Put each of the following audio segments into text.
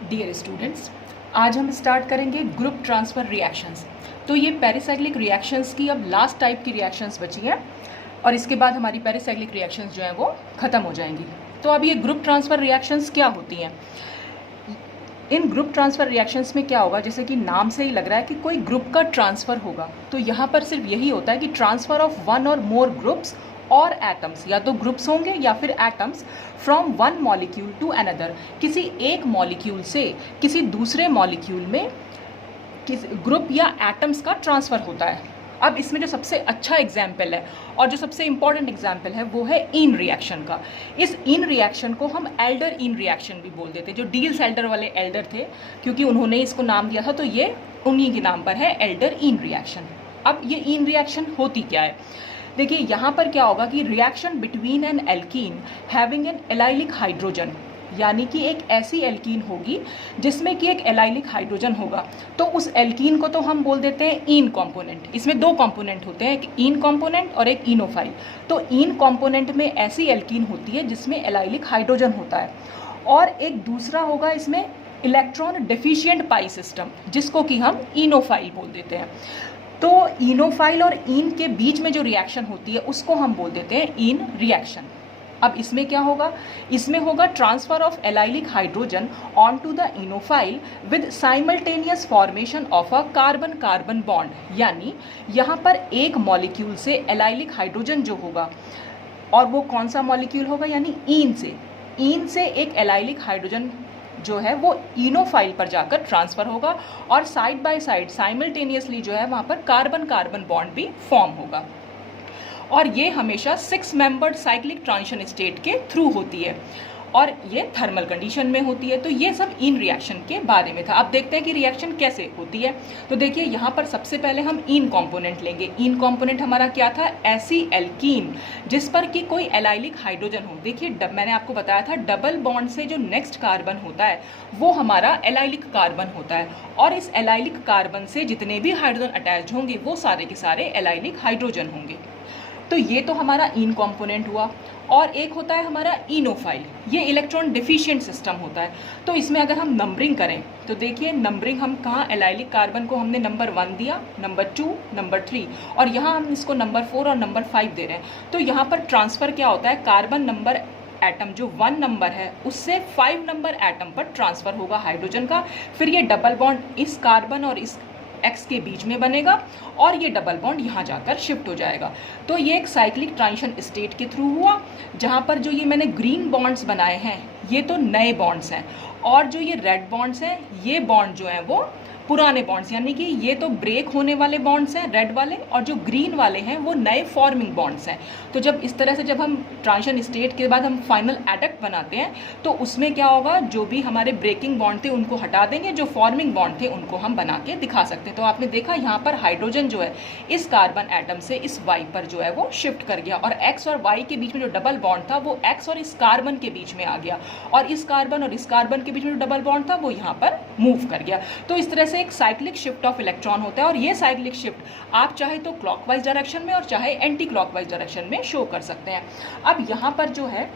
Dear students, आज हम start करेंगे ग्रुप ट्रांसफ़र रिएक्शंस। तो ये पेरिसाइक्लिक रिएक्शंस की अब लास्ट टाइप की रिएक्शंस बची हैं और इसके बाद हमारी पेरिसाइक्लिक रिएक्शंस जो हैं वो ख़त्म हो जाएंगी। तो अब ये ग्रुप ट्रांसफ़र रिएक्शंस क्या होती हैं? इन ग्रुप ट्रांसफ़र रिएक्शंस में क्या होगा, जैसे कि नाम से ही लग रहा है कि कोई ग्रुप का ट्रांसफ़र होगा। तो यहाँ पर सिर्फ यही होता है कि ट्रांसफ़र ऑफ वन और मोर ग्रुप्स और एटम्स, या तो ग्रुप्स होंगे या फिर atoms, from one molecule to another, किसी एक मॉलिक्यूल से किसी दूसरे मॉलिक्यूल में किस ग्रुप या एटम्स का ट्रांसफ़र होता है। अब इसमें जो सबसे अच्छा एग्जाम्पल है और जो सबसे इम्पॉर्टेंट एग्जाम्पल है वो है इन रिएक्शन का। इस इन रिएक्शन को हम एल्डर इन रिएक्शन भी बोल देते हैं। जो डील्स एल्डर वाले एल्डर थे, क्योंकि उन्होंने इसको नाम दिया था, तो ये उन्हीं के नाम पर है, एल्डर इन रिएक्शन। अब ये इन रिएक्शन होती क्या है? देखिए यहाँ पर क्या होगा कि reaction between N alkene having an allylic hydrogen, यानी कि एक ऐसी एल्कीन होगी जिसमें कि एक एलाइलिक हाइड्रोजन होगा। तो उस एल्कीन को तो हम बोल देते हैं इन कंपोनेंट। इसमें दो कंपोनेंट होते हैं, एक इन कंपोनेंट और एक इनोफाइल। तो इन कंपोनेंट में ऐसी एल्कीन होती है जिसमें एलाइलिक हाइड्रोजन होता है, और एक दूसरा होगा इसमें इलेक्ट्रॉन डेफिशिएंट पाई सिस्टम, जिसको कि हम इनोफाइल बोल देते हैं। तो इनोफाइल और इन के बीच में जो रिएक्शन होती है उसको हम बोल देते हैं इन रिएक्शन। अब इसमें क्या होगा? इसमें होगा transfer of allylic hydrogen on to the enophile with simultaneous formation of a carbon carbon bond. यानी यहाँ पर एक मॉलिक्यूल से एलाइलिक हाइड्रोजन जो होगा, और वो कौन सा मॉलिक्यूल होगा? यानी इन से एक एलाइलिक हाइड्रोजन जो है वो इनोफाइल पर जाकर ट्रांसफ़र होगा, और साइड बाय साइड साइमल्टेनियसली जो है वहाँ पर कार्बन कार्बन बॉन्ड भी फॉर्म होगा। और ये हमेशा 6 मेंबर्ड साइक्लिक ट्रांजिशन स्टेट के थ्रू होती है, और ये थर्मल कंडीशन में होती है। तो ये सब इन रिएक्शन के बारे में था। अब देखते हैं कि रिएक्शन कैसे होती है। तो देखिए यहाँ पर सबसे पहले हम इन कंपोनेंट लेंगे। इन कंपोनेंट हमारा क्या था? ऐसी एल्कीन जिस पर कि कोई एलाइलिक हाइड्रोजन हो। देखिए मैंने आपको बताया था डबल बॉन्ड से जो नेक्स्ट कार्बन होता है वो हमारा एलाइलिक कार्बन होता है, और इस एलाइलिक कार्बन से जितने भी हाइड्रोजन अटैच्ड होंगे वो सारे के सारे एलाइलिक हाइड्रोजन होंगे। तो ये तो हमारा इन कंपोनेंट हुआ। और एक होता है हमारा इनोफाइल, ये इलेक्ट्रॉन डिफिशिएंट सिस्टम होता है। तो इसमें अगर हम नंबरिंग करें तो देखिए नंबरिंग हम कहाँ, एलाइलिक कार्बन को हमने नंबर 1 दिया, नंबर 2, नंबर 3, और यहाँ हम इसको नंबर 4 और नंबर 5 दे रहे हैं। तो यहाँ पर ट्रांसफ़र क्या होता है? कार्बन नंबर एटम जो 1 नंबर है उससे 5 नंबर एटम पर ट्रांसफ़र होगा हाइड्रोजन का। फिर ये डबल बॉन्ड इस कार्बन और इस एक्स के बीच में बनेगा, और ये डबल बॉन्ड यहाँ जाकर शिफ्ट हो जाएगा। तो ये एक साइक्लिक ट्रांजिशन स्टेट के थ्रू हुआ, जहाँ पर जो ये मैंने ग्रीन बॉन्ड्स बनाए हैं ये तो नए बॉन्ड्स हैं, और जो ये रेड बॉन्ड्स हैं ये बॉन्ड जो हैं वो पुराने बॉन्ड्स, यानी कि ये तो ब्रेक होने वाले बॉन्ड्स हैं रेड वाले, और जो ग्रीन वाले हैं वो नए फॉर्मिंग बॉन्ड्स हैं। तो जब इस तरह से जब हम ट्रांजिशन स्टेट के बाद हम फाइनल एडक्ट बनाते हैं तो उसमें क्या होगा? जो भी हमारे ब्रेकिंग बॉन्ड थे उनको हटा देंगे, जो फॉर्मिंग बॉन्ड थे उनको हम बना के दिखा सकते हैं। तो आपने देखा यहाँ पर हाइड्रोजन जो है इस कार्बन एटम से इस वाई पर जो है वो शिफ्ट कर गया, और एक्स और वाई के बीच में जो डबल बॉन्ड था वो एक्स और इस कार्बन के बीच में आ गया, और इस कार्बन और इस कार्बन के बीच में जो डबल बॉन्ड था वो यहाँ पर मूव कर गया। तो इस तरह से एक साइक्लिक शिफ्ट ऑफ इलेक्ट्रॉन होता है, और ये साइक्लिक शिफ्ट आप चाहे तो क्लॉकवाइज डायरेक्शन में और चाहे एंटी क्लॉकवाइज डायरेक्शन में शो कर सकते हैं। अब यहाँ पर जो है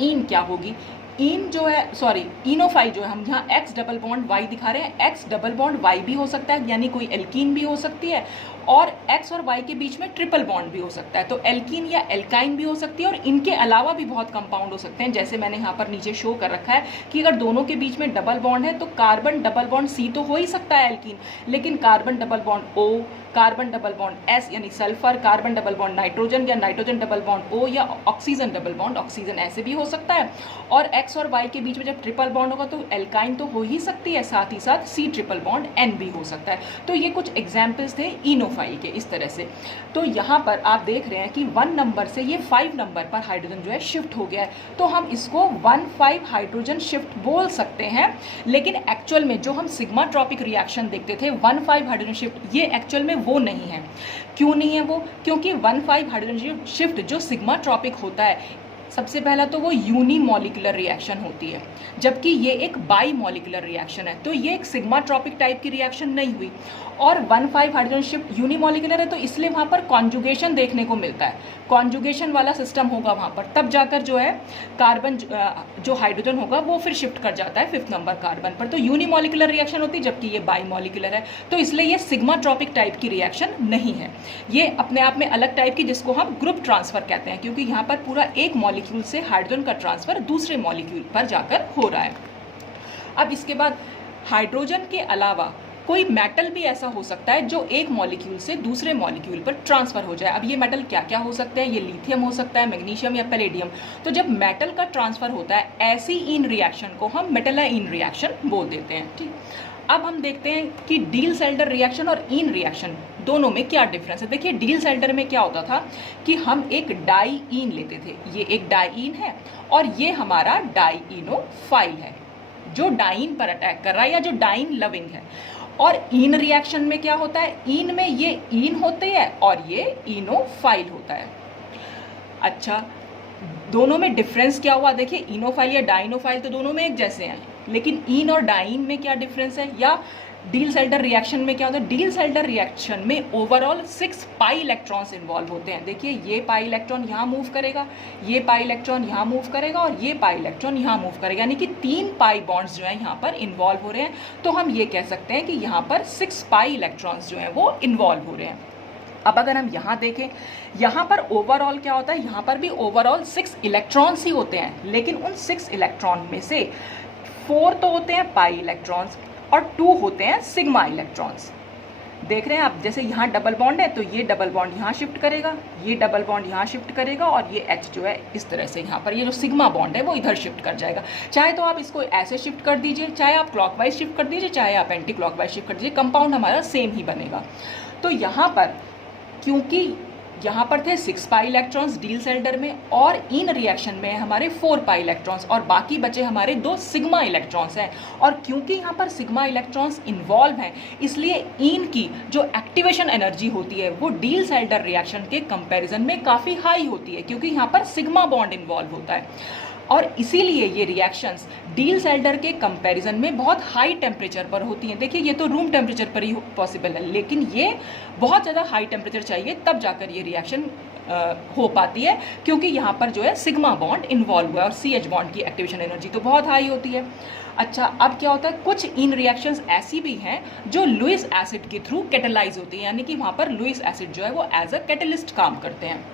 इन क्या होगी? इन जो है, सॉरी, इनोफाइल जो है, हम यहाँ एक्स डबल बॉन्ड वाई दिखा रहे हैं, एक्स डबल बॉन्ड वाई भी हो सकता है, यानी कोई एल्कीन भी हो सकती है, और एक्स और वाई के बीच में ट्रिपल बॉन्ड भी हो सकता है। तो एल्कीन या एल्काइन भी हो सकती है, और इनके अलावा भी बहुत कंपाउंड हो सकते हैं। जैसे मैंने यहाँ पर नीचे शो कर रखा है कि अगर दोनों के बीच में डबल बॉन्ड है तो कार्बन डबल बॉन्ड सी तो हो ही सकता है एल्कीन, लेकिन carbon double bond O, carbon double bond S यानी sulphur, carbon double bond nitrogen या नाइट्रोजन डबल बॉन्ड ओ, या ऑक्सीजन डबल बॉन्ड ऑक्सीजन, ऐसे भी हो सकता है। और एक्स और वाई के बीच में जब ट्रिपल बॉन्ड होगा तो एल्काइन तो हो ही सकती है, साथ ही साथ सी ट्रिपल बॉन्ड एन भी हो सकता है। तो ये कुछ एग्जाम्पल्स थे इनोफाइल के इस तरह से। तो यहाँ पर आप देख रहे हैं कि 1 नंबर से ये 5 नंबर पर हाइड्रोजन जो है शिफ्ट हो गया है, तो हम इसको 1,5 हाइड्रोजन शिफ्ट बोल सकते हैं। लेकिन एक्चुअल में जो हम सिग्मा ट्रॉपिक रिएक्शन देखते थे 1,5 हाइड्रोजन शिफ्ट, ये एक्चुअल में वो नहीं है। क्यों नहीं है वो? क्योंकि 1,5 हाइड्रोजन शिफ्ट जो सिग्मा ट्रॉपिक होता है सबसे पहला तो वो यूनिमॉलिक्यूलर रिएक्शन होती है, जबकि ये एक बाई मॉलिक्यूलर रिएक्शन है। तो ये एक सिग्माट्रॉपिक टाइप की रिएक्शन नहीं हुई। और 1,5 हाइड्रोजन शिफ्ट यूनिमॉलिक्यूलर है, तो इसलिए वहाँ पर कॉन्जुगेशन देखने को मिलता है, कॉन्जुगेशन वाला सिस्टम होगा वहाँ पर, तब जाकर जो है कार्बन जो हाइड्रोजन होगा वो फिर शिफ्ट कर जाता है 5th नंबर कार्बन पर। तो यूनिमॉलिक्यूलर रिएक्शन होती है, जबकि ये बाई मॉलिक्यूलर है, तो इसलिए ये सिग्माट्रॉपिक टाइप की रिएक्शन नहीं है। ये अपने आप में अलग टाइप की, जिसको हम ग्रुप ट्रांसफर कहते हैं, क्योंकि यहाँ पर पूरा एक मॉलिक्यूल से हाइड्रोजन का ट्रांसफर दूसरे मॉलिक्यूल पर जाकर हो रहा है। अब इसके बाद हाइड्रोजन के अलावा कोई मेटल भी ऐसा हो सकता है जो एक मॉलिक्यूल से दूसरे मॉलिक्यूल पर ट्रांसफर हो जाए। अब ये मेटल क्या क्या हो सकते हैं? ये लिथियम हो सकता है, मैग्नीशियम या पैलेडियम। तो जब मेटल का ट्रांसफर होता है, ऐसी इन रिएक्शन को हम मेटलाइन रिएक्शन बोल देते हैं। ठीक, अब हम देखते हैं कि डील-सेल्डर रिएक्शन और इन रिएक्शन दोनों में क्या डिफरेंस है। देखिए, डील-सेल्डर में क्या होता था कि हम एक डाईइन लेते थे, ये एक डाईइन है और ये हमारा डाईइनोफाइल है जो डाईन पर अटैक कर रहा है या जो डाईन लविंग है। और इन रिएक्शन में क्या होता है, इन में ये इन होते हैं और ये इनोफाइल होता है। अच्छा, दोनों में डिफरेंस क्या हुआ? देखिए, इनोफाइल या डाइनोफाइल तो दोनों में एक जैसे हैं, लेकिन इन और डाइन में क्या डिफरेंस है? या डील-सेल्डर रिएक्शन में क्या होता है? डील-सेल्डर रिएक्शन में ओवरऑल 6 पाई इलेक्ट्रॉन्स इन्वॉल्व होते हैं। देखिए, ये पाई इलेक्ट्रॉन यहाँ मूव करेगा, ये पाई इलेक्ट्रॉन यहाँ मूव करेगा और ये पाई इलेक्ट्रॉन यहाँ मूव करेगा, यानी कि 3 पाई बॉन्ड्स जो हैं यहाँ पर इन्वॉल्व हो रहे हैं। तो हम ये कह सकते हैं कि यहाँ पर 6 पाई इलेक्ट्रॉन्स जो हैं वो इन्वॉल्व हो रहे हैं। अब अगर हम यहाँ देखें, यहाँ पर ओवरऑल क्या होता है? यहाँ पर भी ओवरऑल 6 इलेक्ट्रॉन्स ही होते हैं, लेकिन उन 6 इलेक्ट्रॉन में से 4 तो होते हैं पाई इलेक्ट्रॉन्स और 2 होते हैं सिग्मा इलेक्ट्रॉन्स। देख रहे हैं आप, जैसे यहाँ डबल बॉन्ड है तो ये डबल बॉन्ड यहाँ शिफ्ट करेगा, ये डबल बॉन्ड यहाँ शिफ्ट करेगा और ये H जो है इस तरह से यहाँ पर ये जो सिग्मा बॉन्ड है वो इधर शिफ्ट कर जाएगा। चाहे तो आप इसको ऐसे शिफ्ट कर दीजिए, चाहे आप क्लॉकवाइज शिफ्ट कर दीजिए, चाहे आप एंटी क्लॉकवाइज शिफ्ट कर दीजिए, कंपाउंड हमारा सेम ही बनेगा। तो यहाँ पर क्योंकि यहाँ पर थे 6 पाई इलेक्ट्रॉन्स डील-सेल्डर में और इन रिएक्शन में हमारे 4 पाई इलेक्ट्रॉन्स और बाकी बचे हमारे 2 सिग्मा इलेक्ट्रॉन्स हैं। और क्योंकि यहाँ पर सिग्मा इलेक्ट्रॉन्स इन्वॉल्व हैं, इसलिए इन की जो एक्टिवेशन एनर्जी होती है वो डील-सेल्डर रिएक्शन के कंपैरिजन में काफ़ी हाई होती है, क्योंकि यहाँ पर सिग्मा बॉन्ड इन्वॉल्व होता है। और इसीलिए ये रिएक्शंस डील-सेल्डर के कंपैरिजन में बहुत हाई टेम्परेचर पर होती हैं। देखिए, ये तो रूम टेम्परेचर पर ही पॉसिबल है, लेकिन ये बहुत ज़्यादा हाई टेम्परेचर चाहिए तब जाकर ये रिएक्शन हो पाती है, क्योंकि यहाँ पर जो है सिग्मा बॉन्ड इन्वॉल्व हुआ है और CH बॉन्ड की एक्टिवेशन एनर्जी तो बहुत हाई होती है। अच्छा, अब क्या होता है, कुछ इन रिएक्शंस ऐसी भी हैं जो लुईस एसिड के थ्रू कैटेलाइज होती है, यानी कि वहाँ पर लुईस एसिड जो है वो एज अ कैटलिस्ट काम करते हैं।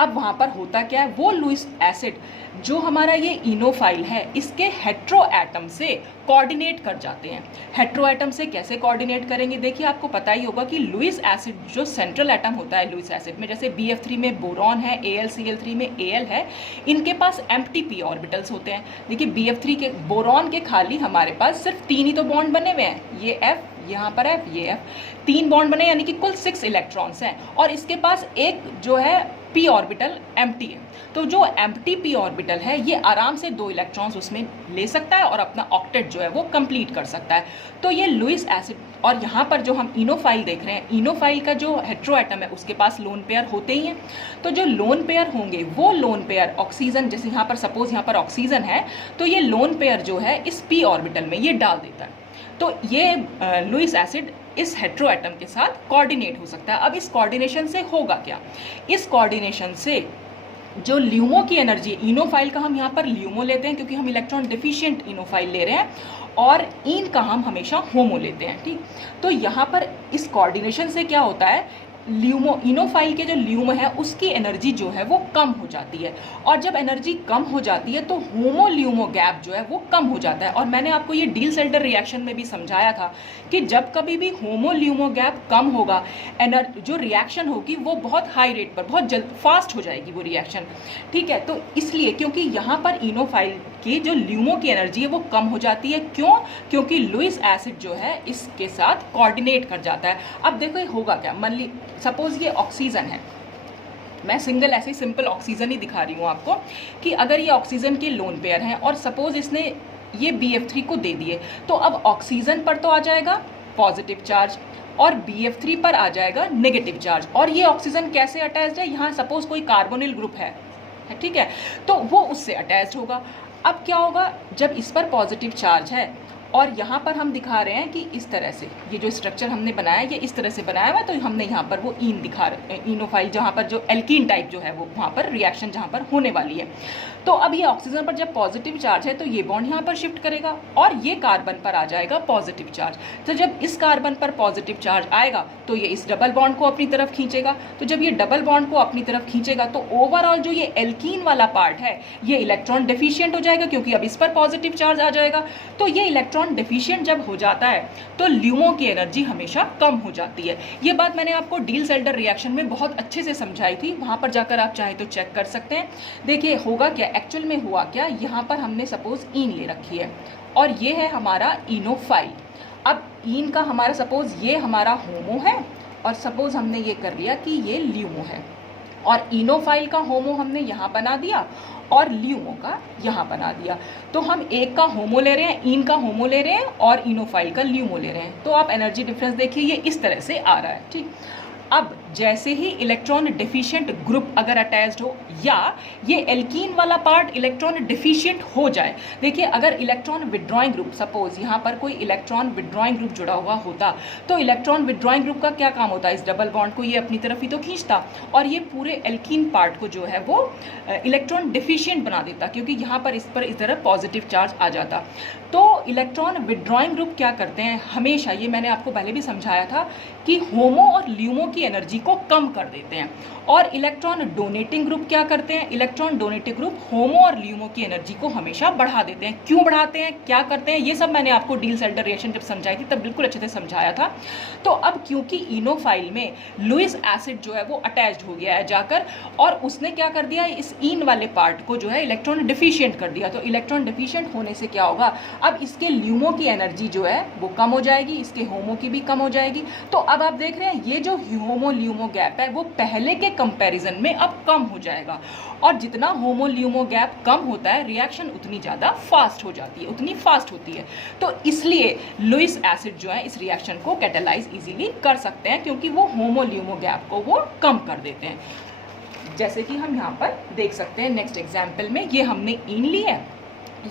अब वहाँ पर होता क्या है, वो लुईस एसिड जो हमारा ये इनोफाइल है इसके हेट्रो एटम से कोऑर्डिनेट कर जाते हैं। हेट्रो एटम से कैसे कोऑर्डिनेट करेंगे? देखिए, आपको पता ही होगा कि लुईस एसिड जो सेंट्रल एटम होता है लुईस एसिड में, जैसे BF3 में बोरॉन है, AlCl3 में Al है, इनके पास एम्प्टी p ऑर्बिटल्स होते हैं। देखिए, BF3 के बोरॉन के खाली हमारे पास सिर्फ 3 ही तो बॉन्ड बने हुए हैं, ये F, यहाँ पर F, ये F, 3 बॉन्ड बने, यानी कि कुल 6 इलेक्ट्रॉन्स हैं और इसके पास एक जो है p ऑर्बिटल एम्प्टी है। तो जो एम्प्टी p ऑर्बिटल है ये आराम से 2 इलेक्ट्रॉन्स उसमें ले सकता है और अपना ऑक्टेट जो है वो कंप्लीट कर सकता है। तो ये लुईस एसिड, और यहाँ पर जो हम इनोफाइल देख रहे हैं, इनोफाइल का जो हेट्रो एटम है उसके पास लोन पेयर होते ही हैं। तो जो लोन पेयर होंगे वो लोन पेयर ऑक्सीजन, जैसे यहाँ पर सपोज यहाँ पर ऑक्सीजन है तो ये लोन पेयर जो है इस p ऑर्बिटल में ये डाल देता है। तो ये लुईस एसिड इस हेट्रो एटम के साथ कोऑर्डिनेट हो सकता है। अब इस कोऑर्डिनेशन से होगा क्या? इस कोऑर्डिनेशन से जो ल्यूमो की एनर्जी, इनोफाइल का हम यहाँ पर ल्यूमो लेते हैं क्योंकि हम इलेक्ट्रॉन डिफिशिएंट इनोफाइल ले रहे हैं, और इन का हम हमेशा होमो लेते हैं। ठीक, तो यहाँ पर इस कोऑर्डिनेशन से क्या होता है, ल्यूमो, इनोफाइल के जो ल्यूमो है उसकी एनर्जी जो है वो कम हो जाती है, और जब एनर्जी कम हो जाती है तो होमो ल्यूमो गैप जो है वो कम हो जाता है। और मैंने आपको ये डील-सेल्डर रिएक्शन में भी समझाया था कि जब कभी भी होमो ल्यूमो गैप कम होगा, जो रिएक्शन होगी वो बहुत हाई रेट पर, बहुत जल्द फास्ट हो जाएगी वो रिएक्शन। ठीक है, तो इसलिए क्योंकि यहाँ पर इनोफाइल की जो ल्यूमो की एनर्जी है वो कम हो जाती है। क्यों? क्योंकि लुईस एसिड जो है इसके साथ कोऑर्डिनेट कर जाता है। अब देखो ये होगा क्या, मान ली सपोज ये ऑक्सीजन है, मैं सिंगल ऐसे सिंपल ऑक्सीजन ही दिखा रही हूँ आपको कि अगर ये ऑक्सीजन के लोन पेयर हैं और सपोज इसने ये BF3 को दे दिए, तो अब ऑक्सीजन पर तो आ जाएगा पॉजिटिव चार्ज और BF3 पर आ जाएगा नेगेटिव चार्ज। और ये ऑक्सीजन कैसे अटैच्ड है, यहाँ सपोज कोई कार्बोनिल ग्रुप है, है, ठीक है। तो वो उससे अटैच्ड होगा। अब क्या होगा, जब इस पर पॉजिटिव चार्ज है और यहाँ पर हम दिखा रहे हैं कि इस तरह से ये जो स्ट्रक्चर हमने बनाया ये इस तरह से बनाया हुआ है, तो हमने यहाँ पर वो ईन दिखा रहे, इनोफाइल जहाँ पर जो एल्कीन टाइप जो है वो वहाँ पर रिएक्शन जहाँ पर होने वाली है। तो अब ये ऑक्सीजन पर जब पॉजिटिव चार्ज है तो ये बॉन्ड यहाँ पर शिफ्ट करेगा और ये कार्बन पर आ जाएगा पॉजिटिव चार्ज। तो जब इस कार्बन पर पॉजिटिव चार्ज आएगा तो ये इस डबल बॉन्ड को अपनी तरफ खींचेगा। तो जब ये डबल बॉन्ड को अपनी तरफ खींचेगा तो ओवरऑल जो ये एल्कीन वाला पार्ट है ये इलेक्ट्रॉन डेफिशिएंट हो जाएगा, क्योंकि अब इस पर पॉजिटिव चार्ज आ जाएगा। तो ये इलेक्ट्रॉन डेफिशिएंट जब हो जाता है तो ल्यूमो की एनर्जी हमेशा कम हो जाती है। ये बात मैंने आपको डील-सेल्डर रिएक्शन में बहुत अच्छे से समझाई थी, वहाँ पर जाकर आप चाहे तो चेक कर सकते हैं। देखिए होगा क्या, एक्चुअल में हुआ क्या, यहाँ पर हमने सपोज ईन ले रखी है और ये है हमारा इनोफाइल। अब ईन का हमारा सपोज ये हमारा होमो है और सपोज हमने ये कर लिया कि ये ल्यूमो है, और इनोफाइल का होमो हमने यहाँ बना दिया और ल्यूमो का यहाँ बना दिया। तो हम एक का होमो ले रहे हैं, ईन का होमो ले रहे हैं और इनोफाइल का ल्यूमो ले रहे हैं। तो आप एनर्जी डिफरेंस देखिए ये इस तरह से आ रहा है, ठीक। अब जैसे ही इलेक्ट्रॉन डिफिशिएंट ग्रुप अगर अटैच्ड हो या ये एल्कीन वाला पार्ट इलेक्ट्रॉन डिफिशिएंट हो जाए, देखिए अगर इलेक्ट्रॉन विड्रॉइंग ग्रुप, सपोज यहाँ पर कोई इलेक्ट्रॉन विड्रॉइंग ग्रुप जुड़ा हुआ होता तो इलेक्ट्रॉन विड्रॉइंग ग्रुप का क्या काम होता है, इस डबल बॉन्ड को ये अपनी तरफ ही तो खींचता और ये पूरे एल्कीन पार्ट को जो है वो इलेक्ट्रॉन डिफिशिएंट बना देता, क्योंकि यहाँ पर इस तरह पॉजिटिव चार्ज आ जाता। तो इलेक्ट्रॉन विड्रॉइंग ग्रुप क्या करते हैं हमेशा, ये मैंने आपको पहले भी समझाया था कि होमो और ल्यूमो की एनर्जी को कम कर देते हैं, और इलेक्ट्रॉन डोनेटिंग ग्रुप क्या करते हैं, इलेक्ट्रॉन डोनेटिंग ग्रुप होमो और ल्यूमो की एनर्जी को हमेशा बढ़ा देते हैं। क्यों बढ़ाते हैं, क्या करते हैं, ये सब मैंने आपको डील-सेल्डर रिएक्शन जब समझाई थी तब बिल्कुल अच्छे से समझाया था। तो अब क्योंकि इनोफाइल में लुईस एसिड जो है वो अटैच्ड हो गया है जाकर, और उसने क्या कर दिया, इस ईन वाले पार्ट को जो है इलेक्ट्रॉन डिफिशिएंट कर दिया। तो इलेक्ट्रॉन डिफिशिएंट होने से क्या होगा, अब इसके ल्यूमो की एनर्जी जो है वो कम हो जाएगी, इसके होमो की भी कम हो जाएगी। तो अब आप देख रहे हैं ये जो होमो ल्यूमो गैप है वो पहले के कंपैरिजन में अब कम हो जाएगा, और जितना होमो ल्यूमो गैप कम होता है रिएक्शन उतनी ज़्यादा फास्ट हो जाती है, उतनी फास्ट होती है। तो इसलिए लुईस एसिड जो है इस रिएक्शन को कैटेलाइज इजीली कर सकते हैं, क्योंकि वो होमो ल्यूमो गैप को वो कम कर देते हैं। जैसे कि हम यहाँ पर देख सकते हैं नेक्स्ट एग्जाम्पल में, ये हमने ईन ली है,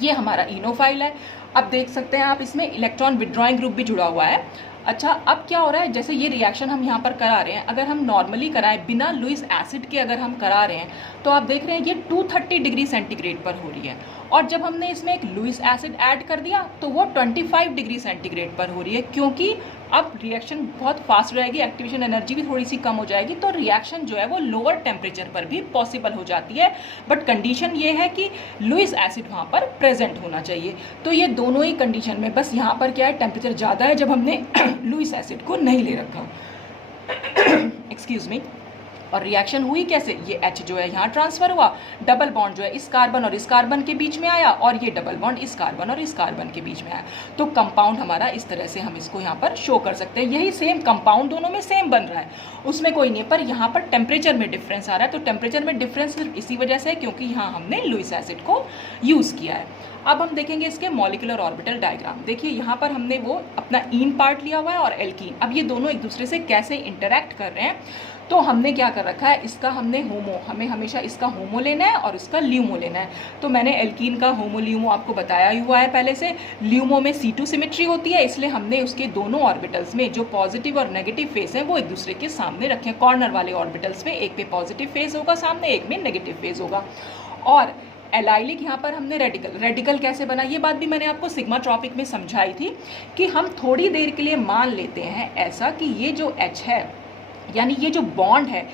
ये हमारा इनोफाइल है। अब देख सकते हैं आप इसमें इलेक्ट्रॉन विड्रॉइंग ग्रुप भी जुड़ा हुआ है। अच्छा, अब क्या हो रहा है, जैसे ये रिएक्शन हम यहाँ पर करा रहे हैं, अगर हम नॉर्मली कराएं बिना लुईस एसिड के अगर हम करा रहे हैं तो आप देख रहे हैं ये 230 डिग्री सेंटीग्रेड पर हो रही है, और जब हमने इसमें एक लुईस एसिड ऐड कर दिया तो वो 25 डिग्री सेंटीग्रेड पर हो रही है, क्योंकि अब रिएक्शन बहुत फास्ट हो जाएगी, एक्टिवेशन एनर्जी भी थोड़ी सी कम हो जाएगी, तो रिएक्शन जो है वो लोअर टेम्परेचर पर भी पॉसिबल हो जाती है। बट कंडीशन ये है कि लुईस एसिड वहाँ पर प्रेजेंट होना चाहिए। तो ये दोनों ही कंडीशन में, बस यहाँ पर क्या है टेम्परेचर ज़्यादा है जब हमने लुईस एसिड को नहीं ले रखा, एक्सक्यूज मी। और रिएक्शन हुई कैसे, ये H जो है यहाँ ट्रांसफर हुआ, डबल बॉन्ड जो है इस कार्बन और इस कार्बन के बीच में आया, और ये डबल बॉन्ड इस कार्बन और इस कार्बन के बीच में आया। तो कंपाउंड हमारा इस तरह से हम इसको यहाँ पर शो कर सकते हैं। यही सेम कंपाउंड दोनों में सेम बन रहा है, उसमें कोई नहीं, पर यहाँ पर टेम्परेचर में डिफरेंस आ रहा है। तो टेम्परेचर में डिफरेंस सिर्फ इसी वजह से है क्योंकि यहाँ हमने लुईस एसिड को यूज़ किया है। अब हम देखेंगे इसके मॉलिक्यूलर ऑर्बिटल डायग्राम। देखिए यहाँ पर हमने वो अपना ईन पार्ट लिया हुआ है और एल्कीन, अब ये दोनों एक दूसरे से कैसे इंटरैक्ट कर रहे हैं। तो हमने क्या कर रखा है, इसका हमने होमो, हमें हमेशा इसका होमो लेना है और इसका ल्यूमो लेना है। तो मैंने एल्कीन का होमो ल्यूमो आपको बताया ही हुआ है पहले से। ल्यूमो में C2 सिमेट्री होती है, इसलिए हमने उसके दोनों ऑर्बिटल्स में जो पॉजिटिव और नेगेटिव फेस हैं वो एक दूसरे के सामने रखे, कॉर्नर वाले ऑर्बिटल्स में एक पे पॉजिटिव फेस होगा सामने, एक में नेगेटिव फेस होगा। और एलाइलिक यहाँ पर हमने रेडिकल कैसे बना, ये बात भी मैंने आपको सिग्मा ट्रॉपिक में समझाई थी कि हम थोड़ी देर के लिए मान लेते हैं ऐसा कि ये जो H है, यानी ये जो बॉन्ड है,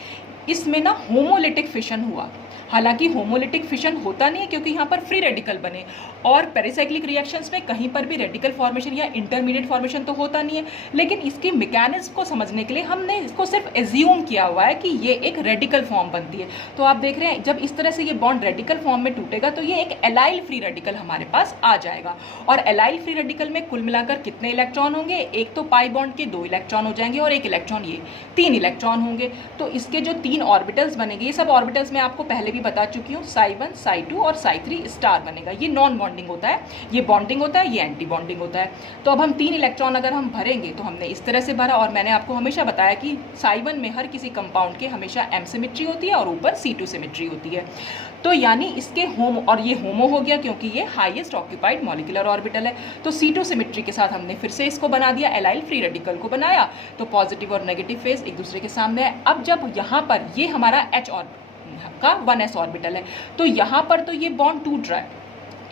इसमें ना होमोलिटिक फिशन हुआ। हालांकि होमोलिटिक फिशन होता नहीं है क्योंकि यहाँ पर फ्री रेडिकल बने, और पेरिसाइक्लिक रिएक्शंस में कहीं पर भी रेडिकल फॉर्मेशन या इंटरमीडिएट फॉर्मेशन तो होता नहीं है। लेकिन इसकी मैकेनिज्म को समझने के लिए हमने इसको सिर्फ एज्यूम किया हुआ है कि ये एक रेडिकल फॉर्म बनती है। तो आप देख रहे हैं जब इस तरह से ये बॉन्ड रेडिकल फॉर्म में टूटेगा तो ये एक एलाइल फ्री रेडिकल हमारे पास आ जाएगा। और एलाइल फ्री रेडिकल में कुल मिलाकर कितने इलेक्ट्रॉन होंगे, एक तो पाई बॉन्ड के 2 इलेक्ट्रॉन हो जाएंगे और एक इलेक्ट्रॉन ये 3 इलेक्ट्रॉन होंगे। तो इसके जो 3 ऑर्बिटल्स बनेंगे, ये सब ऑर्बिटल्स मैं आपको पहले भी बता चुकी हूँ, साई 1 साई 2 और साई 3 स्टार बनेगा। ये नॉन बॉन्डिंग होता है, ये बॉन्डिंग होता है, ये एंटी बॉन्डिंग होता है। तो अब हम 3 इलेक्ट्रॉन अगर हम भरेंगे तो हमने इस तरह से भरा, और मैंने आपको हमेशा बताया कि साई 1 में हर किसी कंपाउंड के हमेशा m सिमेट्री होती है और ऊपर C2 सिमेट्री होती है। तो यानी इसके होमो, और ये होमो हो गया क्योंकि ये हाईएस्ट ऑक्यूपाइड मॉलिक्यूलर ऑर्बिटल है। तो C2 सिमेट्री के साथ हमने फिर से इसको बना दिया, एलाइल फ्री रेडिकल को बनाया, तो पॉजिटिव और नेगेटिव फेज एक दूसरे के सामने है। अब जब यहाँ पर ये हमारा H और का 1s ऑर्बिटल है, तो यहाँ पर तो ये बॉन्ड टूट रहा है,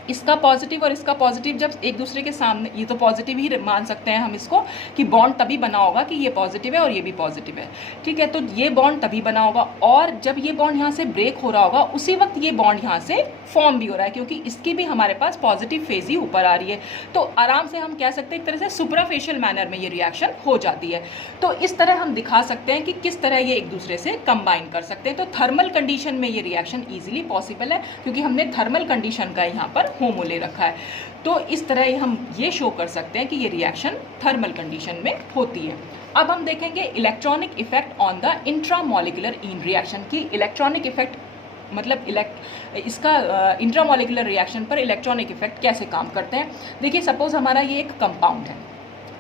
इसका पॉजिटिव और इसका पॉजिटिव जब एक दूसरे के सामने, ये तो पॉजिटिव ही मान सकते हैं हम इसको कि बॉन्ड तभी बना होगा कि ये पॉजिटिव है और ये भी पॉजिटिव है, ठीक है। तो ये बॉन्ड तभी बना होगा, और जब ये बॉन्ड यहाँ से ब्रेक हो रहा होगा उसी वक्त ये बॉन्ड यहाँ से फॉर्म भी हो रहा है, क्योंकि इसकी भी हमारे पास पॉजिटिव फेज ही ऊपर आ रही है। तो आराम से हम कह सकते हैं एक तरह से सुपराफेशियल मैनर में ये रिएक्शन हो जाती है। तो इस तरह हम दिखा सकते हैं कि किस तरह ये एक दूसरे से कंबाइन कर सकते हैं। तो थर्मल कंडीशन में ये रिएक्शन ईजिली पॉसिबल है, क्योंकि हमने थर्मल कंडीशन का यहाँ पर होमो ले रखा है। तो इस तरह हम ये शो कर सकते हैं कि ये रिएक्शन थर्मल कंडीशन में होती है। अब हम देखेंगे electronic effect on the intramolecular in reaction की। इलेक्ट्रॉनिक इफेक्ट मतलब इसका इंट्रामॉलिक्यूलर रिएक्शन पर इलेक्ट्रॉनिक इफेक्ट कैसे काम करते हैं। देखिए, सपोज हमारा ये एक कंपाउंड है,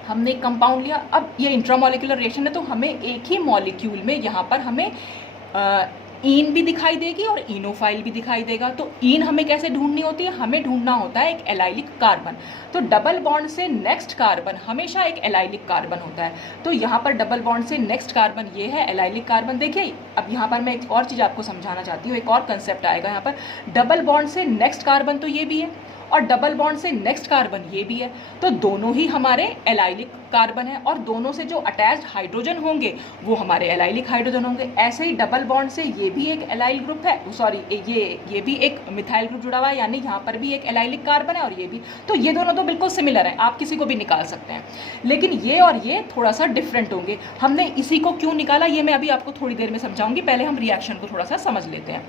हमने एक कंपाउंड लिया, अब ये इंट्रामॉलिक्यूलर रिएक्शन है, तो हमें एक ही मॉलिक्यूल में यहाँ पर हमें ईन भी दिखाई देगी और इनोफाइल भी दिखाई देगा। तो ईन हमें कैसे ढूंढनी होती है, हमें ढूंढना होता है एक एलाइलिक कार्बन। तो डबल बॉन्ड से नेक्स्ट कार्बन हमेशा एक एलाइलिक कार्बन होता है। तो यहाँ पर डबल बॉन्ड से नेक्स्ट कार्बन ये है एलाइलिक कार्बन। देखिए, अब यहाँ पर मैं एक और चीज़ आपको समझाना चाहती हूँ, एक और कंसेप्ट आएगा यहाँ पर। डबल बॉन्ड से नेक्स्ट कार्बन तो ये भी है, और डबल बॉन्ड से नेक्स्ट कार्बन ये भी है, तो दोनों ही हमारे एलाइलिक कार्बन है, और दोनों से जो अटैच्ड हाइड्रोजन होंगे वो हमारे एलाइलिक हाइड्रोजन होंगे। ऐसे ही डबल बॉन्ड से ये भी एक एलाइल ग्रुप है, सॉरी ये भी एक मिथाइल ग्रुप जुड़ा हुआ है, यानी यहाँ पर भी एक एलाइलिक कार्बन है और ये भी। तो ये दोनों तो बिल्कुल सिमिलर है, आप किसी को भी निकाल सकते हैं, लेकिन ये और ये थोड़ा सा डिफरेंट होंगे। हमने इसी को क्यों निकाला ये मैं अभी आपको थोड़ी देर में समझाऊंगी, पहले हम रिएक्शन को थोड़ा सा समझ लेते हैं।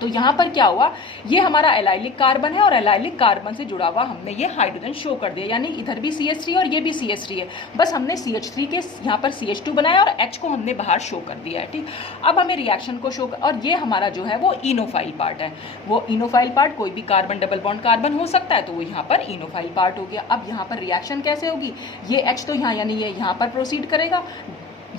तो यहाँ पर क्या हुआ, ये हमारा एलाइलिक कार्बन है और एलाइलिक कार्बन से जुड़ा हुआ हमने ये हाइड्रोजन शो कर दिया, यानी इधर भी CH3 और ये भी CH3 है, बस हमने CH3 के यहाँ पर CH2 बनाया और H को हमने बाहर शो कर दिया है, ठीक। अब हमें रिएक्शन को शो और ये हमारा जो है वो इनोफाइल पार्ट है। वो इनोफाइल पार्ट कोई भी कार्बन डबल बॉन्ड कार्बन हो सकता है, तो वो यहाँ पर इनोफाइल पार्ट हो गया। अब यहाँ पर रिएक्शन कैसे होगी, ये H तो यहाँ यानी ये यहाँ पर प्रोसीड करेगा,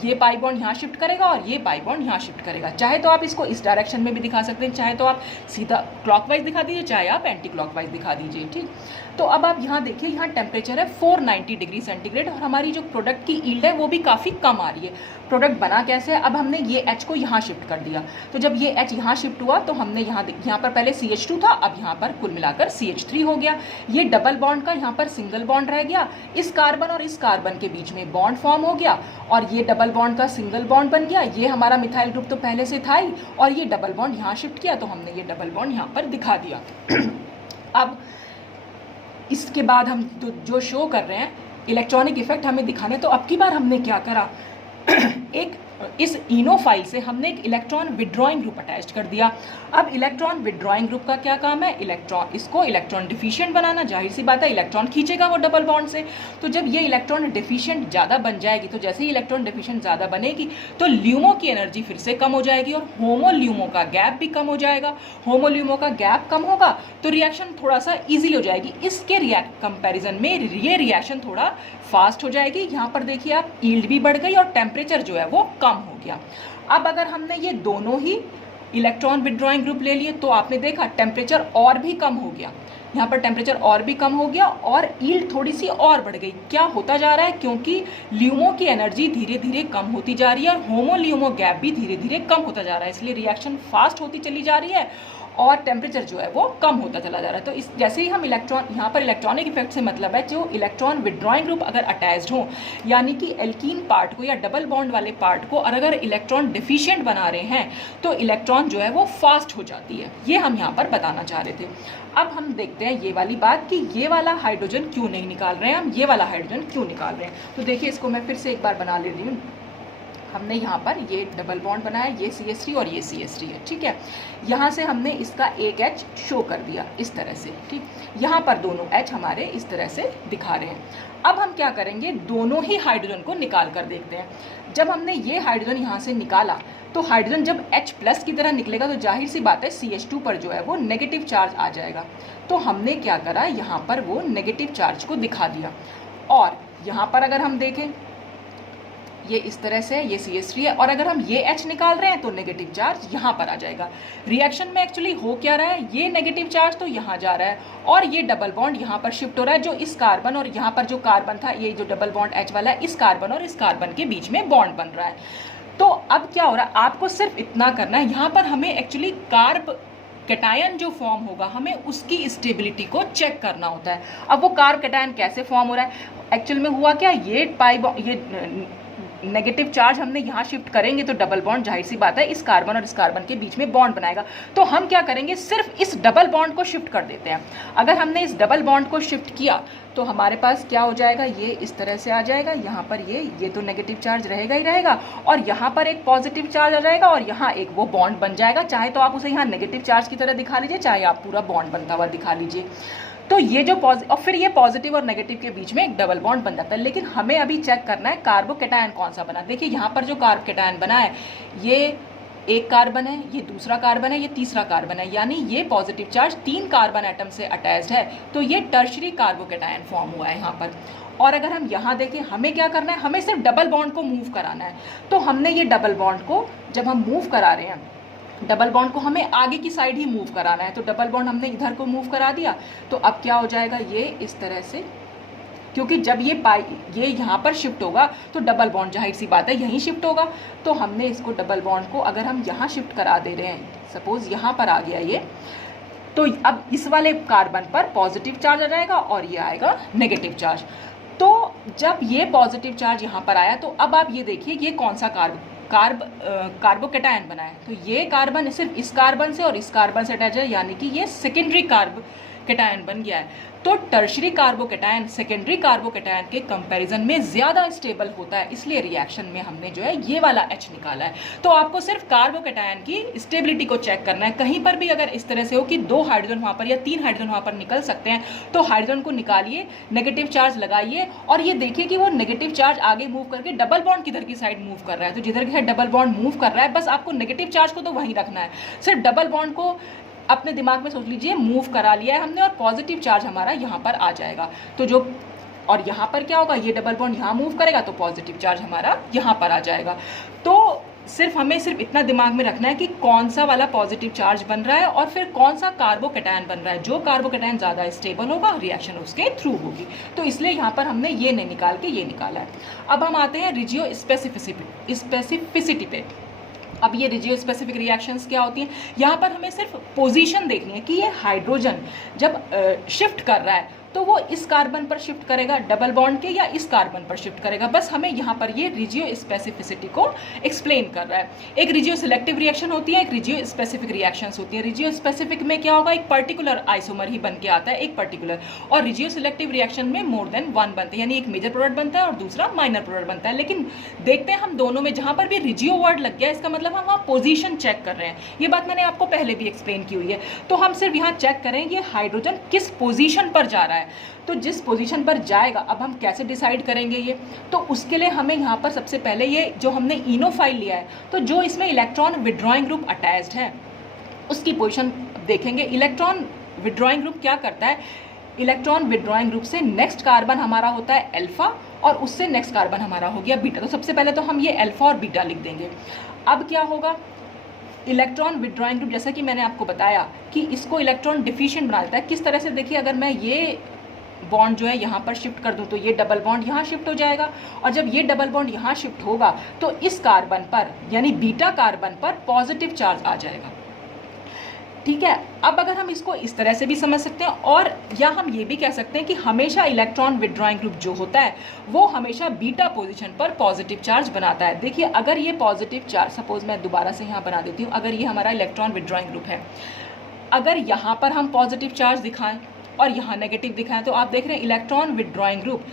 ये पाई बॉन्ड यहाँ शिफ्ट करेगा और ये पाई बॉन्ड यहाँ शिफ्ट करेगा। चाहे तो आप इसको इस डायरेक्शन में भी दिखा सकते हैं, चाहे तो आप सीधा क्लॉकवाइज दिखा दीजिए, चाहे आप एंटी क्लॉकवाइज दिखा दीजिए, ठीक। तो अब आप यहाँ देखिए, यहाँ टेम्परेचर है 490 डिग्री सेंटीग्रेड और हमारी जो प्रोडक्ट की यील्ड है वो भी काफ़ी कम आ रही है। प्रोडक्ट बना कैसे है, अब हमने ये H को यहाँ शिफ्ट कर दिया, तो जब ये H यहाँ शिफ्ट हुआ तो हमने यहाँ पर पहले CH2 था, अब यहाँ पर कुल मिलाकर CH3 हो गया। ये डबल बॉन्ड का यहाँ पर सिंगल बॉन्ड रह गया, इस कार्बन और इस कार्बन के बीच में बॉन्ड फॉर्म हो गया और ये डबल बॉन्ड का सिंगल बॉन्ड बन गया। ये हमारा मिथाइल ग्रुप तो पहले से था ही, और ये डबल बॉन्ड यहाँ शिफ्ट किया तो हमने ये डबल बॉन्ड यहाँ पर दिखा दिया। अब इसके बाद हम जो शो कर रहे हैं इलेक्ट्रॉनिक इफेक्ट हमें दिखाने, तो अब की बार हमने क्या करा एक इस इनोफाइल से हमने एक इलेक्ट्रॉन विड्रॉइंग ग्रुप अटैच कर दिया। अब इलेक्ट्रॉन विड्रॉइंग ग्रुप का क्या काम है, इसको इलेक्ट्रॉन डिफिशिएंट बनाना। जाहिर सी बात है इलेक्ट्रॉन खींचेगा वो डबल बॉन्ड से, तो जब ये इलेक्ट्रॉन डिफिशिएंट ज़्यादा बन जाएगी, तो जैसे ही इलेक्ट्रॉन डिफिशिएंट ज़्यादा बनेगी तो ल्यूमो की एनर्जी फिर से कम हो जाएगी और होमो ल्यूमो का गैप भी कम हो जाएगा। होमो ल्यूमो का गैप कम होगा तो रिएक्शन थोड़ा सा ईजिली हो जाएगी। इसके कंपेरिजन में ये रिएक्शन थोड़ा फास्ट हो जाएगी। यहाँ पर देखिए आप, यील्ड भी बढ़ गई और टेम्परेचर जो है वो कम हो गया। अब अगर हमने ये दोनों ही इलेक्ट्रॉन विड्रॉइंग ग्रुप ले लिए तो आपने देखा टेम्परेचर और भी कम हो गया, यहाँ पर टेम्परेचर और भी कम हो गया और यील्ड थोड़ी सी और बढ़ गई। क्या होता जा रहा है, क्योंकि ल्यूमो की एनर्जी धीरे धीरे कम होती जा रही है और होमो ल्यूमो गैप भी धीरे धीरे कम होता जा रहा है, इसलिए रिएक्शन फास्ट होती चली जा रही है और टेम्परेचर जो है वो कम होता चला जा रहा है। तो इस जैसे ही हम इलेक्ट्रॉन, यहाँ पर इलेक्ट्रॉनिक इफेक्ट से मतलब है जो इलेक्ट्रॉन विड्रॉइंग ग्रुप अगर अटैच्ड हो, यानी कि एल्कीन पार्ट को या डबल बॉन्ड वाले पार्ट को अगर इलेक्ट्रॉन डिफिशिएंट बना रहे हैं तो इलेक्ट्रॉन जो है वो फास्ट हो जाती है। ये हम यहाँ पर बताना चाह रहे थे। अब हम देखते हैं ये वाली बात कि ये वाला हाइड्रोजन क्यों नहीं निकाल रहे हैं, हम ये वाला हाइड्रोजन क्यों निकाल रहे हैं। तो देखिए, इसको मैं फिर से एक बार बना ले रही हूँ। हमने यहाँ पर ये डबल बॉन्ड बनाया, ये CH3 और ये CH3 है, ठीक है। यहाँ से हमने इसका एक H शो कर दिया इस तरह से, ठीक। यहाँ पर दोनों H हमारे इस तरह से दिखा रहे हैं। अब हम क्या करेंगे, दोनों ही हाइड्रोजन को निकाल कर देखते हैं। जब हमने ये हाइड्रोजन यहाँ से निकाला तो हाइड्रोजन जब H+ की तरह निकलेगा तो जाहिर सी बात है CH2 पर जो है वो नेगेटिव चार्ज आ जाएगा। तो हमने क्या करा, यहाँ पर वो नेगेटिव चार्ज को दिखा दिया। और यहाँ पर अगर हम देखें ये इस तरह से ये CH3 है, और अगर हम ये H निकाल रहे हैं तो नेगेटिव चार्ज यहाँ पर आ जाएगा। रिएक्शन में एक्चुअली हो क्या रहा है, ये नेगेटिव चार्ज तो यहाँ जा रहा है और ये डबल बॉन्ड यहाँ पर शिफ्ट हो रहा है, जो इस कार्बन और यहाँ पर जो कार्बन था, ये जो डबल बॉन्ड H वाला है, इस कार्बन और इस कार्बन के बीच में बॉन्ड बन रहा है। तो अब क्या हो रहा है, आपको सिर्फ इतना करना है, यहाँ पर हमें एक्चुअली कार्ब कैटायन जो फॉर्म होगा हमें उसकी स्टेबिलिटी को चेक करना होता है। अब वो कार्ब कैटायन कैसे फॉर्म हो रहा है, एक्चुअल में हुआ क्या, ये नेगेटिव चार्ज हमने यहाँ शिफ्ट करेंगे तो डबल बॉन्ड जाहिर सी बात है इस कार्बन और इस कार्बन के बीच में बॉन्ड बनाएगा। तो हम क्या करेंगे, सिर्फ इस डबल बॉन्ड को शिफ्ट कर देते हैं। अगर हमने इस डबल बॉन्ड को शिफ्ट किया तो हमारे पास क्या हो जाएगा, ये इस तरह से आ जाएगा। यहाँ पर ये तो नेगेटिव चार्ज रहेगा ही रहेगा, और यहाँ पर एक पॉजिटिव चार्ज आ जाएगा, और यहाँ एक वो बॉन्ड बन जाएगा। चाहे तो आप उसे यहाँ नेगेटिव चार्ज की तरह दिखा लीजिए, चाहे आप पूरा बॉन्ड बनता हुआ दिखा लीजिए। तो ये जो और फिर ये पॉजिटिव और नेगेटिव के बीच में एक डबल बॉन्ड बन जाता है। लेकिन हमें अभी चेक करना है कार्बोकैटायन कौन सा बना। देखिए यहाँ पर जो कार्बोकैटायन बना है, ये एक कार्बन है, ये दूसरा कार्बन है, ये तीसरा कार्बन है, यानी ये पॉजिटिव चार्ज 3 कार्बन एटम से अटैच्ड है। तो ये टर्शरी कार्बोकैटायन फॉर्म हुआ है यहाँ पर। और अगर हम यहाँ देखें, हमें क्या करना है, हमें सिर्फ डबल बॉन्ड को मूव कराना है। तो हमने ये डबल बॉन्ड को जब हम मूव करा रहे हैं, डबल बॉन्ड को हमें आगे की साइड ही मूव कराना है। तो डबल बॉन्ड हमने इधर को मूव करा दिया, तो अब क्या हो जाएगा, ये इस तरह से, क्योंकि जब ये यहाँ पर शिफ्ट होगा तो डबल बॉन्ड जाहिर सी बात है यहीं शिफ्ट होगा। तो हमने इसको डबल बॉन्ड को अगर हम यहाँ शिफ्ट करा दे रहे हैं, सपोज यहाँ पर आ गया ये, तो अब इस वाले कार्बन पर पॉजिटिव चार्ज आ जाएगा और ये आएगा नेगेटिव चार्ज। तो जब ये पॉजिटिव चार्ज यहाँ पर आया तो अब आप ये देखिए ये कौन सा कार्बोकैटायन बना है। तो ये कार्बन सिर्फ इस कार्बन से और इस कार्बन से अटैच है, यानी कि ये सेकेंडरी कार्बोकैटायन बन गया है। तो टर्शरी कार्बोकैटायन सेकेंडरी कार्बोकैटायन के कंपैरिजन में ज़्यादा स्टेबल होता है, इसलिए रिएक्शन में हमने जो है ये वाला H निकाला है। तो आपको सिर्फ कार्बोकैटायन की स्टेबिलिटी को चेक करना है। कहीं पर भी अगर इस तरह से हो कि 2 हाइड्रोजन वहाँ पर या 3 हाइड्रोजन वहाँ पर निकल सकते हैं, तो हाइड्रोजन को निकालिए, नेगेटिव चार्ज लगाइए और ये देखिए कि वो नेगेटिव चार्ज आगे मूव करके डबल बॉन्ड किधर की साइड मूव कर रहा है। तो जिधर की डबल बॉन्ड मूव कर रहा है, बस आपको नेगेटिव चार्ज को तो वहीं रखना है। सिर्फ डबल बॉन्ड को अपने दिमाग में सोच लीजिए मूव करा लिया है हमने, और पॉजिटिव चार्ज हमारा यहाँ पर आ जाएगा। तो जो और यहाँ पर क्या होगा, ये डबल बॉन्ड यहाँ मूव करेगा तो पॉजिटिव चार्ज हमारा यहाँ पर आ जाएगा। तो हमें सिर्फ इतना दिमाग में रखना है कि कौन सा वाला पॉजिटिव चार्ज बन रहा है और फिर कौन सा कार्बोकैटायन बन रहा है। जो कार्बोकैटायन ज़्यादा स्टेबल होगा रिएक्शन उसके थ्रू होगी। तो इसलिए यहाँ पर हमने ये नहीं निकाल के ये निकाला है। अब हम आते हैं रिजियो स्पेसिफिसिटी पे। अब ये रिजियो स्पेसिफिक रिएक्शंस क्या होती हैं, यहाँ पर हमें सिर्फ पोजीशन देखनी है कि ये हाइड्रोजन जब शिफ्ट कर रहा है तो वो इस कार्बन पर शिफ्ट करेगा डबल बॉन्ड के, या इस कार्बन पर शिफ्ट करेगा। बस हमें यहाँ पर ये रिजियो स्पेसिफिसिटी को एक्सप्लेन कर रहा है। एक रिजियो सिलेक्टिव रिएक्शन होती है, एक रिजियो स्पेसिफिक रिएक्शंस होती है। रिजियो स्पेसिफिक में क्या होगा, एक पर्टिकुलर आइसोमर ही बन के आता है, एक पर्टिकुलर। और रिजियो सिलेक्टिव रिएक्शन में मोर देन 1 बनते हैं, यानी एक मेजर प्रोडक्ट बनता है और दूसरा माइनर प्रोडक्ट बनता है। लेकिन देखते हैं हम दोनों में जहाँ पर भी रिजियो वर्ड लग गया, इसका मतलब हम वहाँ पोजीशन चेक कर रहे हैं। ये बात मैंने आपको पहले भी एक्सप्लेन की हुई है। तो हम सिर्फ यहाँ चेक करें ये हाइड्रोजन किस पोजीशन पर जा रहा है। तो जिस पोजीशन पर जाएगा, अब हम कैसे डिसाइड करेंगे ये, तो उसके लिए हमें यहाँ पर सबसे पहले ये जो हमने इनोफाइल लिया है, तो जो इसमें इलेक्ट्रॉन विड्रॉइंग ग्रुप अटैच्ड है उसकी पोजीशन देखेंगे। इलेक्ट्रॉन विड्रॉइंग ग्रुप क्या करता है, इलेक्ट्रॉन विड्रॉइंग ग्रुप से नेक्स्ट कार्बन हमारा होता है अल्फा और उससे नेक्स्ट कार्बन हमारा हो गया बीटा। तो सबसे पहले तो हम ये अल्फा और बीटा लिख देंगे। अब क्या होगा, इलेक्ट्रॉन विड्रॉइंग ग्रुप जैसा कि मैंने आपको बताया कि इसको इलेक्ट्रॉन डिफिशिएंट बना देता है। किस तरह से, देखिए अगर मैं ये बॉन्ड जो है यहाँ पर शिफ्ट कर दूँ तो ये डबल बॉन्ड यहाँ शिफ्ट हो जाएगा, और जब ये डबल बॉन्ड यहाँ शिफ्ट होगा तो इस कार्बन पर यानी बीटा कार्बन पर पॉजिटिव चार्ज आ जाएगा। ठीक है, अब अगर हम इसको इस तरह से भी समझ सकते हैं, और या हम ये भी कह सकते हैं कि हमेशा इलेक्ट्रॉन विड्रॉइंग ग्रुप जो होता है वो हमेशा बीटा पोजीशन पर पॉजिटिव चार्ज बनाता है। देखिए अगर ये पॉजिटिव चार्ज, सपोज मैं दोबारा से यहाँ बना देती हूँ, अगर ये हमारा इलेक्ट्रॉन विड्रॉइंग ग्रुप है, अगर यहाँ पर हम पॉजिटिव चार्ज दिखाएं और यहाँ नेगेटिव दिखाएं, तो आप देख रहे हैं इलेक्ट्रॉन विड्रॉइंग ग्रुप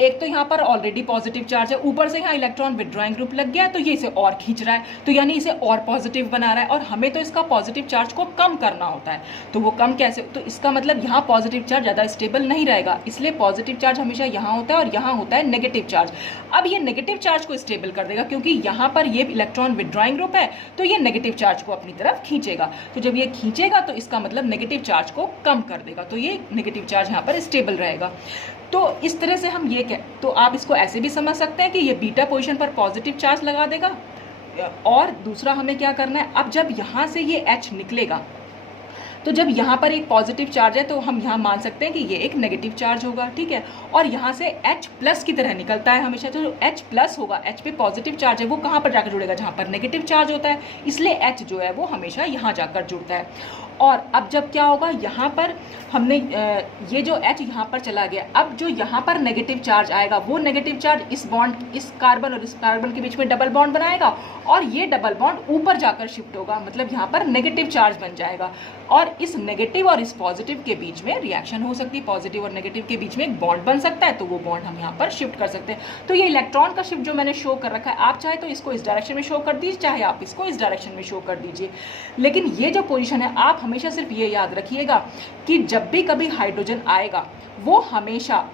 एक तो यहाँ पर ऑलरेडी पॉजिटिव चार्ज है, ऊपर से यहाँ इलेक्ट्रॉन विड्रॉइंग ग्रुप लग गया है, तो ये इसे और खींच रहा है, तो यानी इसे और पॉजिटिव बना रहा है, और हमें तो इसका पॉजिटिव चार्ज को कम करना होता है। तो वो कम कैसे, तो इसका मतलब यहाँ पॉजिटिव चार्ज ज़्यादा स्टेबल नहीं रहेगा, इसलिए पॉजिटिव चार्ज हमेशा यहाँ होता है और यहाँ होता है नेगेटिव चार्ज। अब ये नेगेटिव चार्ज को स्टेबल कर देगा, क्योंकि यहाँ पर ये इलेक्ट्रॉन विड्रॉइंग ग्रुप है, तो ये नेगेटिव चार्ज को अपनी तरफ खींचेगा। तो जब ये खींचेगा तो इसका मतलब नेगेटिव चार्ज को कम कर देगा, तो ये नेगेटिव चार्ज यहाँ पर स्टेबल रहेगा। तो इस तरह से हम ये तो आप इसको ऐसे भी समझ सकते हैं कि ये बीटा पोजीशन पर पॉजिटिव चार्ज लगा देगा। और दूसरा हमें क्या करना है, अब जब यहाँ से ये H निकलेगा, तो जब यहाँ पर एक पॉजिटिव चार्ज है तो हम यहाँ मान सकते हैं कि ये एक नेगेटिव चार्ज होगा, ठीक है। और यहाँ से H प्लस की तरह निकलता है हमेशा, तो जो H प्लस होगा, H पे पॉजिटिव चार्ज है, वो कहाँ पर जाकर जुड़ेगा, जहाँ पर नेगेटिव चार्ज होता है, इसलिए H जो है वो हमेशा यहाँ जाकर जुड़ता है। और अब जब क्या होगा, यहाँ पर हमने ये जो H यहाँ पर चला गया, अब जो यहाँ पर नेगेटिव चार्ज आएगा, वो नेगेटिव चार्ज इस बॉन्ड, इस कार्बन और इस कार्बन के बीच में डबल बॉन्ड बनाएगा, और ये डबल बॉन्ड ऊपर जाकर शिफ्ट होगा, मतलब यहाँ पर नेगेटिव चार्ज बन जाएगा। और इस नेगेटिव और इस पॉजिटिव के बीच में रिएक्शन हो सकती है, पॉजिटिव और नेगेटिव के बीच में एक बॉन्ड बन सकता है, तो वो बॉन्ड हम यहाँ पर शिफ्ट कर सकते हैं। तो ये इलेक्ट्रॉन का शिफ्ट जो मैंने शो कर रखा है, आप चाहे तो इसको इस डायरेक्शन में शो कर दीजिए, चाहे आप इसको इस डायरेक्शन में शो कर दीजिए, लेकिन ये जो पोजीशन है, आप हमेशा सिर्फ ये याद रखिएगा कि जब भी कभी हाइड्रोजन आएगा, वो हमेशा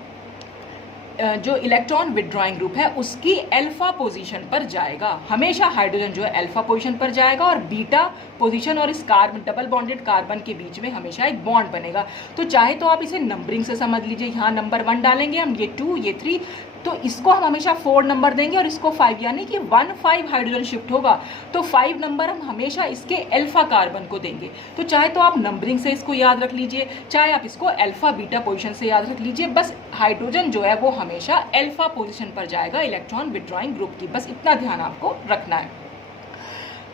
जो इलेक्ट्रॉन विड्रॉइंग ग्रुप है उसकी अल्फा पोजीशन पर जाएगा। हमेशा हाइड्रोजन जो है अल्फा पोजीशन पर जाएगा, और बीटा पोजीशन और इस कार्बन, डबल बॉन्डेड कार्बन के बीच में हमेशा एक बॉन्ड बनेगा। तो चाहे तो आप इसे नंबरिंग से समझ लीजिए, यहाँ नंबर 1 डालेंगे हम, ये 2, ये 3, तो इसको हम हमेशा 4 नंबर देंगे और इसको 5, यानी कि 1-5 हाइड्रोजन शिफ्ट होगा, तो 5 नंबर हम हमेशा इसके अल्फा कार्बन को देंगे। तो चाहे तो आप नंबरिंग से इसको याद रख लीजिए, चाहे आप इसको अल्फा बीटा पोजीशन से याद रख लीजिए, बस हाइड्रोजन जो है वो हमेशा अल्फा पोजीशन पर जाएगा इलेक्ट्रॉन विड्रॉइंग ग्रुप की, बस इतना ध्यान आपको रखना है।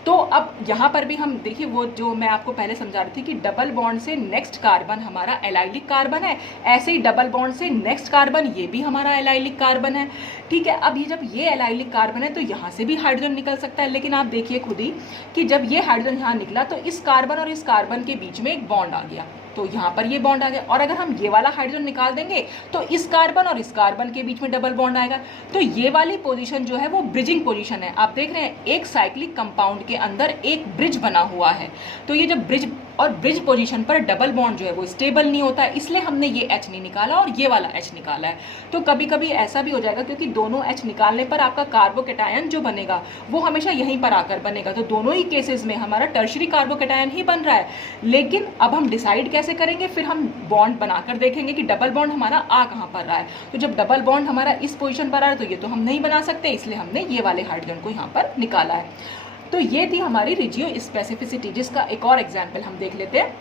तो अब यहाँ पर भी हम देखिए, वो जो मैं आपको पहले समझा रही थी कि डबल बॉन्ड से नेक्स्ट कार्बन हमारा एलाइलिक कार्बन है, ऐसे ही डबल बॉन्ड से नेक्स्ट कार्बन ये भी हमारा एलाइलिक कार्बन है, ठीक है। अब ये जब ये एलाइलिक कार्बन है तो यहाँ से भी हाइड्रोजन निकल सकता है, लेकिन आप देखिए खुद ही कि जब ये हाइड्रोजन यहाँ निकला तो इस कार्बन और इस कार्बन के बीच में एक बॉन्ड आ गया, तो यहाँ पर ये बॉन्ड आ गया। और अगर हम ये वाला हाइड्रोजन निकाल देंगे तो इस कार्बन और इस कार्बन के बीच में डबल बॉन्ड आएगा। तो ये वाली पोजीशन जो है वो ब्रिजिंग पोजीशन है। आप देख रहे हैं एक साइक्लिक कंपाउंड के अंदर एक ब्रिज बना हुआ है, तो ये जब ब्रिज पोजीशन पर डबल बॉन्ड जो है वो स्टेबल नहीं होता है, इसलिए हमने ये H नहीं निकाला और ये वाला H निकाला है। तो कभी कभी ऐसा भी हो जाएगा, क्योंकि दोनों H निकालने पर आपका कार्बोकैटायन जो बनेगा वो हमेशा यहीं पर आकर बनेगा, तो दोनों ही केसेस में हमारा टर्शरी कार्बोकैटायन ही बन रहा है। लेकिन अब हम डिसाइड कैसे करेंगे, फिर हम बॉन्ड बनाकर देखेंगे कि डबल बॉन्ड हमारा आ कहाँ पर रहा है। तो जब डबल बॉन्ड हमारा इस पोजीशन पर आ रहा है तो ये तो हम नहीं बना सकते, इसलिए हमने ये वाले हाइड्रोजन को यहाँ पर निकाला है। तो ये थी हमारी रिजियो स्पेसिफिसिटी, जिसका एक और एग्जाम्पल हम देख लेते हैं।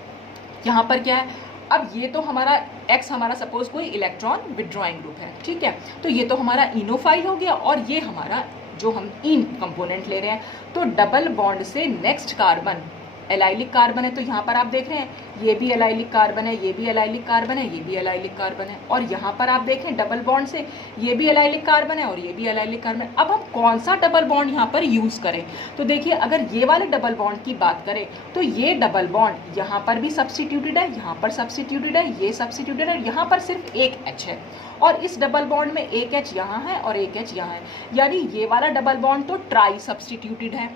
यहाँ पर क्या है, अब ये तो हमारा X हमारा सपोज कोई इलेक्ट्रॉन विड्रॉइंग ग्रुप है, ठीक है, तो ये तो हमारा इनोफाइल हो गया, और ये हमारा जो हम इन कंपोनेंट ले रहे हैं, तो डबल बॉन्ड से नेक्स्ट कार्बन एलाइलिक कार्बन है, तो यहाँ पर आप देख रहे हैं ये भी एलाइलिक कार्बन है, ये भी एलाइलिक कार्बन है, ये भी एलाइलिक कार्बन है, और यहाँ पर आप देखें डबल बॉन्ड से ये भी एलाइलिक कार्बन है और ये भी एलाइलिक कार्बन है। अब हम कौन सा डबल बॉन्ड यहाँ पर यूज़ करें, तो देखिए अगर ये वाले डबल बॉन्ड की बात करें तो ये डबल बॉन्ड यहाँ पर भी सब्स्टिट्यूटेड है, यहाँ पर सब्स्टिट्यूटेड है, ये सब्स्टिट्यूटेड है, यहाँ पर सिर्फ एक H है, और इस डबल बॉन्ड में एक H यहाँ है और एक H यहाँ है, यानी ये वाला डबल बॉन्ड तो ट्राई सब्स्टिट्यूटेड है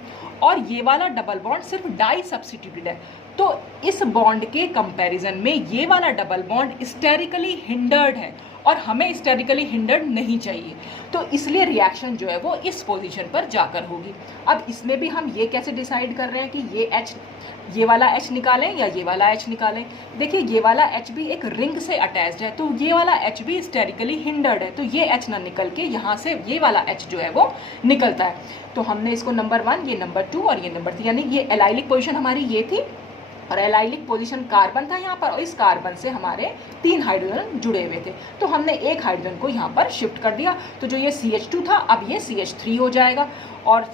और ये वाला डबल बॉन्ड सिर्फ डाई सब्स्टिट्यूटेड है। तो इस बॉन्ड के कंपैरिजन में ये वाला डबल बॉन्ड स्टेरिकली हिंडर्ड है, और हमें स्टेरिकली हिंडर्ड नहीं चाहिए, तो इसलिए रिएक्शन जो है वो इस पोजीशन पर जाकर होगी। अब इसमें भी हम ये कैसे डिसाइड कर रहे हैं कि ये वाला H निकालें या ये वाला H निकालें। देखिए ये वाला H भी एक रिंग से अटैच्ड है, तो ये वाला H भी स्टेरिकली हिंडर्ड है, तो ये H ना निकल के यहाँ से ये वाला H जो है वो निकलता है। तो हमने इसको नंबर 1, ये नंबर 2 और ये नंबर 3, यानी ये एलाइलिक पोजीशन हमारी ये थी, और एलाइलिक पोजीशन कार्बन था यहाँ पर, और इस कार्बन से हमारे 3 हाइड्रोजन जुड़े हुए थे, तो हमने एक हाइड्रोजन को यहाँ पर शिफ्ट कर दिया। तो जो ये CH2 था अब ये CH3 हो जाएगा, और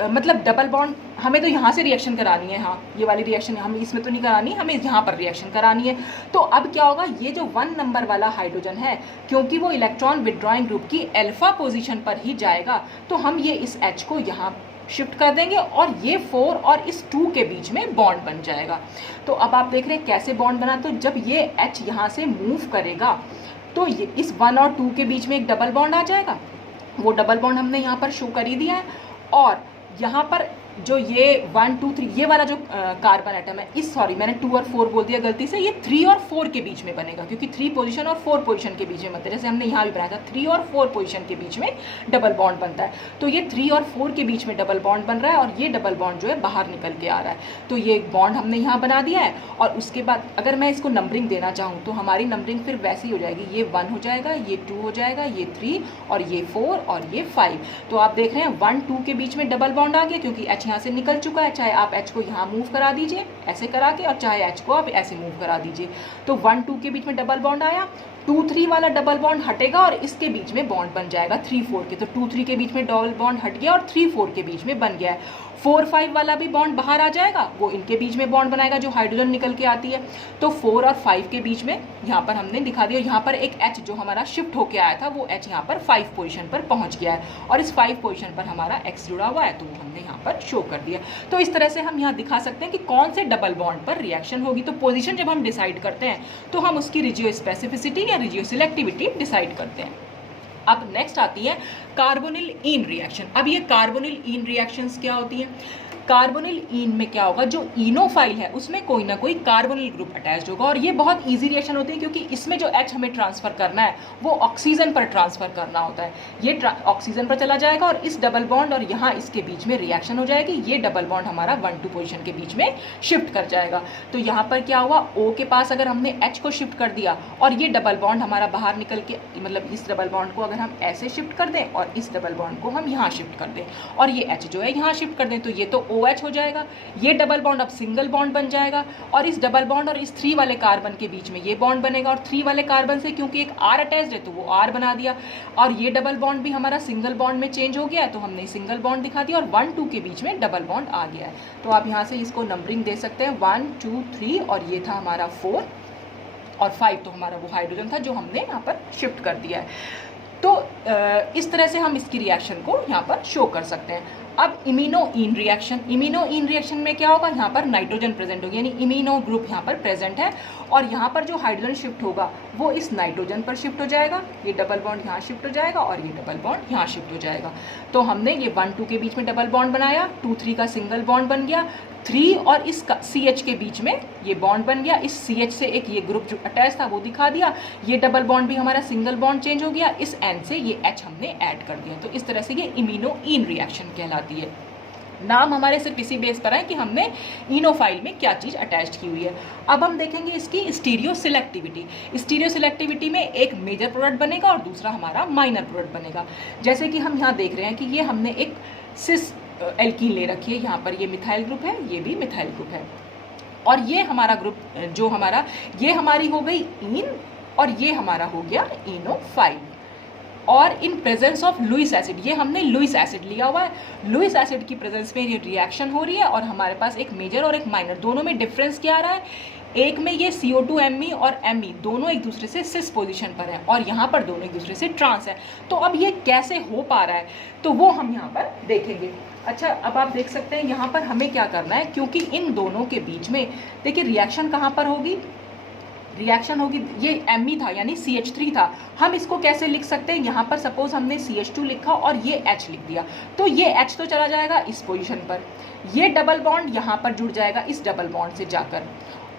मतलब डबल बॉन्ड हमें तो यहाँ से रिएक्शन करानी है, हाँ ये वाली रिएक्शन हम इसमें तो नहीं करानी, हमें यहाँ पर रिएक्शन करानी है। तो अब क्या होगा, ये जो 1 नंबर वाला हाइड्रोजन है, क्योंकि वो इलेक्ट्रॉन विड्रॉइंग ग्रुप की अल्फा पोजीशन पर ही जाएगा, तो हम ये इस H को यहाँ शिफ्ट कर देंगे और ये 4 और इस 2 के बीच में बॉन्ड बन जाएगा। तो अब आप देख रहे हैं कैसे बॉन्ड बना, तो जब ये H यहाँ से मूव करेगा तो ये इस 1 और 2 के बीच में एक डबल बॉन्ड आ जाएगा, वो डबल बॉन्ड हमने यहाँ पर शो कर ही दिया है। और यहाँ पर जो ये 1 2 3 ये वाला जो कार्बन एटम है, इस सॉरी मैंने 2 और 4 बोल दिया गलती से, ये 3 और 4 के बीच में बनेगा, क्योंकि 3 पोजीशन और 4 पोजीशन के बीच में बनता है। जैसे हमने यहाँ भी बनाया था 3 और 4 पोजीशन के बीच में डबल बॉन्ड बनता है, तो ये 3 और 4 के बीच में डबल बॉन्ड बन रहा है और ये डबल बॉन्ड जो है बाहर निकल के आ रहा है। तो ये एक बॉन्ड हमने यहाँ बना दिया है। और उसके बाद अगर मैं इसको नंबरिंग देना चाहूँ तो हमारी नंबरिंग फिर वैसी हो जाएगी, ये 1 हो जाएगा, ये 2 हो जाएगा, ये 3 और ये 4 और ये 5। तो आप देख रहे हैं 1 2 के बीच में डबल बॉन्ड आ गया, क्योंकि H यहाँ से निकल चुका है। चाहे आप H को यहाँ मूव करा दीजिए ऐसे करा के, और चाहे H को आप ऐसे मूव करा दीजिए। तो 1 2 के बीच में डबल बॉन्ड आया, 2 3 वाला डबल बॉन्ड हटेगा और इसके बीच में बॉन्ड बन जाएगा 3 4 के। तो 2 3 के बीच में डबल बॉन्ड हट गया और 3 4 के बीच में बन गया है। 4 5 वाला भी बॉन्ड बाहर आ जाएगा, वो इनके बीच में बॉन्ड बनाएगा जो हाइड्रोजन निकल के आती है। तो 4 और 5 के बीच में यहाँ पर हमने दिखा दिया। यहाँ पर एक H जो हमारा शिफ्ट होके आया था, वो H यहाँ पर 5 पोजीशन पर पहुँच गया है और इस 5 पोजीशन पर हमारा X जुड़ा हुआ है, तो वो हमने यहाँ पर शो कर दिया। तो इस तरह से हम यहाँ दिखा सकते हैं कि कौन से डबल बॉन्ड पर रिएक्शन होगी। तो पोजीशन जब हम डिसाइड करते हैं तो हम उसकी रिजियो स्पेसिफिसिटी या रिजियो सिलेक्टिविटी डिसाइड करते हैं। अब नेक्स्ट आती है कार्बोनिल ईन रिएक्शन। अब ये कार्बोनिल ईन रिएक्शंस क्या होती हैं? कार्बोनिल ईन में क्या होगा, जो इनोफाइल है उसमें कोई ना कोई कार्बोनिल ग्रुप अटैच्ड होगा और ये बहुत इजी रिएक्शन होती है, क्योंकि इसमें जो H हमें ट्रांसफर करना है वो ऑक्सीजन पर ट्रांसफर करना होता है। ये ऑक्सीजन पर चला जाएगा और इस डबल बॉन्ड और यहाँ इसके बीच में रिएक्शन हो जाएगी। ये डबल बॉन्ड हमारा 1 2 पोजीशन के बीच में शिफ्ट कर जाएगा। तो यहाँ पर क्या हुआ, O के पास अगर हमने H को शिफ्ट कर दिया और ये डबल बॉन्ड हमारा बाहर निकल के, मतलब इस डबल बॉन्ड को अगर हम ऐसे शिफ्ट कर दें और इस डबल बॉन्ड को हम यहाँ शिफ्ट कर दें और ये H जो है यहाँ शिफ्ट कर दें, तो ये तो OH हो जाएगा। ये डबल बॉन्ड अब सिंगल बॉन्ड बन जाएगा और इस डबल बॉन्ड और इस 3 वाले कार्बन के बीच में ये बॉन्ड बनेगा और 3 वाले कार्बन से क्योंकि एक R अटैच्ड है तो वो R बना दिया और ये डबल बॉन्ड भी हमारा सिंगल बॉन्ड में चेंज हो गया है, तो हमने सिंगल बॉन्ड दिखा दिया और 1 2 के बीच में डबल बॉन्ड आ गया है। तो आप यहाँ से इसको नंबरिंग दे सकते हैं 1 2 3 और ये था हमारा 4 और 5 तो हमारा वो हाइड्रोजन था जो हमने यहाँ पर शिफ्ट कर दिया है। तो इस तरह से हम इसकी रिएक्शन को यहाँ पर शो कर सकते हैं। अब इमिनो इन रिएक्शन, इमिनो इन रिएक्शन में क्या होगा, यहाँ पर नाइट्रोजन प्रेजेंट होगी, यानी इमिनो ग्रुप यहाँ पर प्रेजेंट है और यहाँ पर जो हाइड्रोजन शिफ्ट होगा वो इस नाइट्रोजन पर शिफ्ट हो जाएगा। ये डबल बॉन्ड यहाँ शिफ्ट हो जाएगा और ये डबल बॉन्ड यहाँ शिफ्ट हो जाएगा। तो हमने ये 1 2 के बीच में डबल बॉन्ड बनाया, 2 3 का सिंगल बॉन्ड बन गया, 3 और इस CH के बीच में ये बॉन्ड बन गया। इस CH से एक ये ग्रुप जो अटैच था वो दिखा दिया। ये डबल बॉन्ड भी हमारा सिंगल बॉन्ड चेंज हो गया, इस N से ये H हमने ऐड कर दिया। तो इस तरह से ये इमिनो इन रिएक्शन कहलाती है। नाम हमारे सिर्फ इसी बेस पर है कि हमने इनोफाइल में क्या चीज़ अटैच्ड की हुई है। अब हम देखेंगे इसकी स्टीरियो सिलेक्टिविटी। स्टीरियो सिलेक्टिविटी में एक मेजर प्रोडक्ट बनेगा और दूसरा हमारा माइनर प्रोडक्ट बनेगा। जैसे कि हम यहाँ देख रहे हैं कि ये हमने एक सिस एल्कीन ले रखी है, यहाँ पर ये मिथाइल ग्रुप है, ये भी मिथाइल ग्रुप है और ये हमारा ग्रुप जो हमारा, ये हमारी हो गई इन और ये हमारा हो गया इनोफाइल। और in presence of Lewis acid, ये हमने लुइस एसिड लिया हुआ है। लुइस एसिड की प्रेजेंस में ये रिएक्शन हो रही है और हमारे पास एक मेजर और एक माइनर, दोनों में डिफरेंस क्या आ रहा है, एक में ये CO2Me और Me दोनों एक दूसरे से सिस पोजीशन पर है और यहाँ पर दोनों एक दूसरे से ट्रांस है। तो अब ये कैसे हो पा रहा है, तो वो हम यहाँ पर देखेंगे। अच्छा, अब आप देख सकते हैं यहाँ पर हमें क्या करना है, क्योंकि इन दोनों के बीच में देखिए रिएक्शन कहाँ पर होगी, रिएक्शन होगी, ये Me था यानी CH3 था, हम इसको कैसे लिख सकते हैं, यहाँ पर सपोज हमने CH2 लिखा और ये H लिख दिया, तो ये H तो चला जाएगा इस पोजीशन पर, ये डबल बॉन्ड यहाँ पर जुड़ जाएगा इस डबल बॉन्ड से जाकर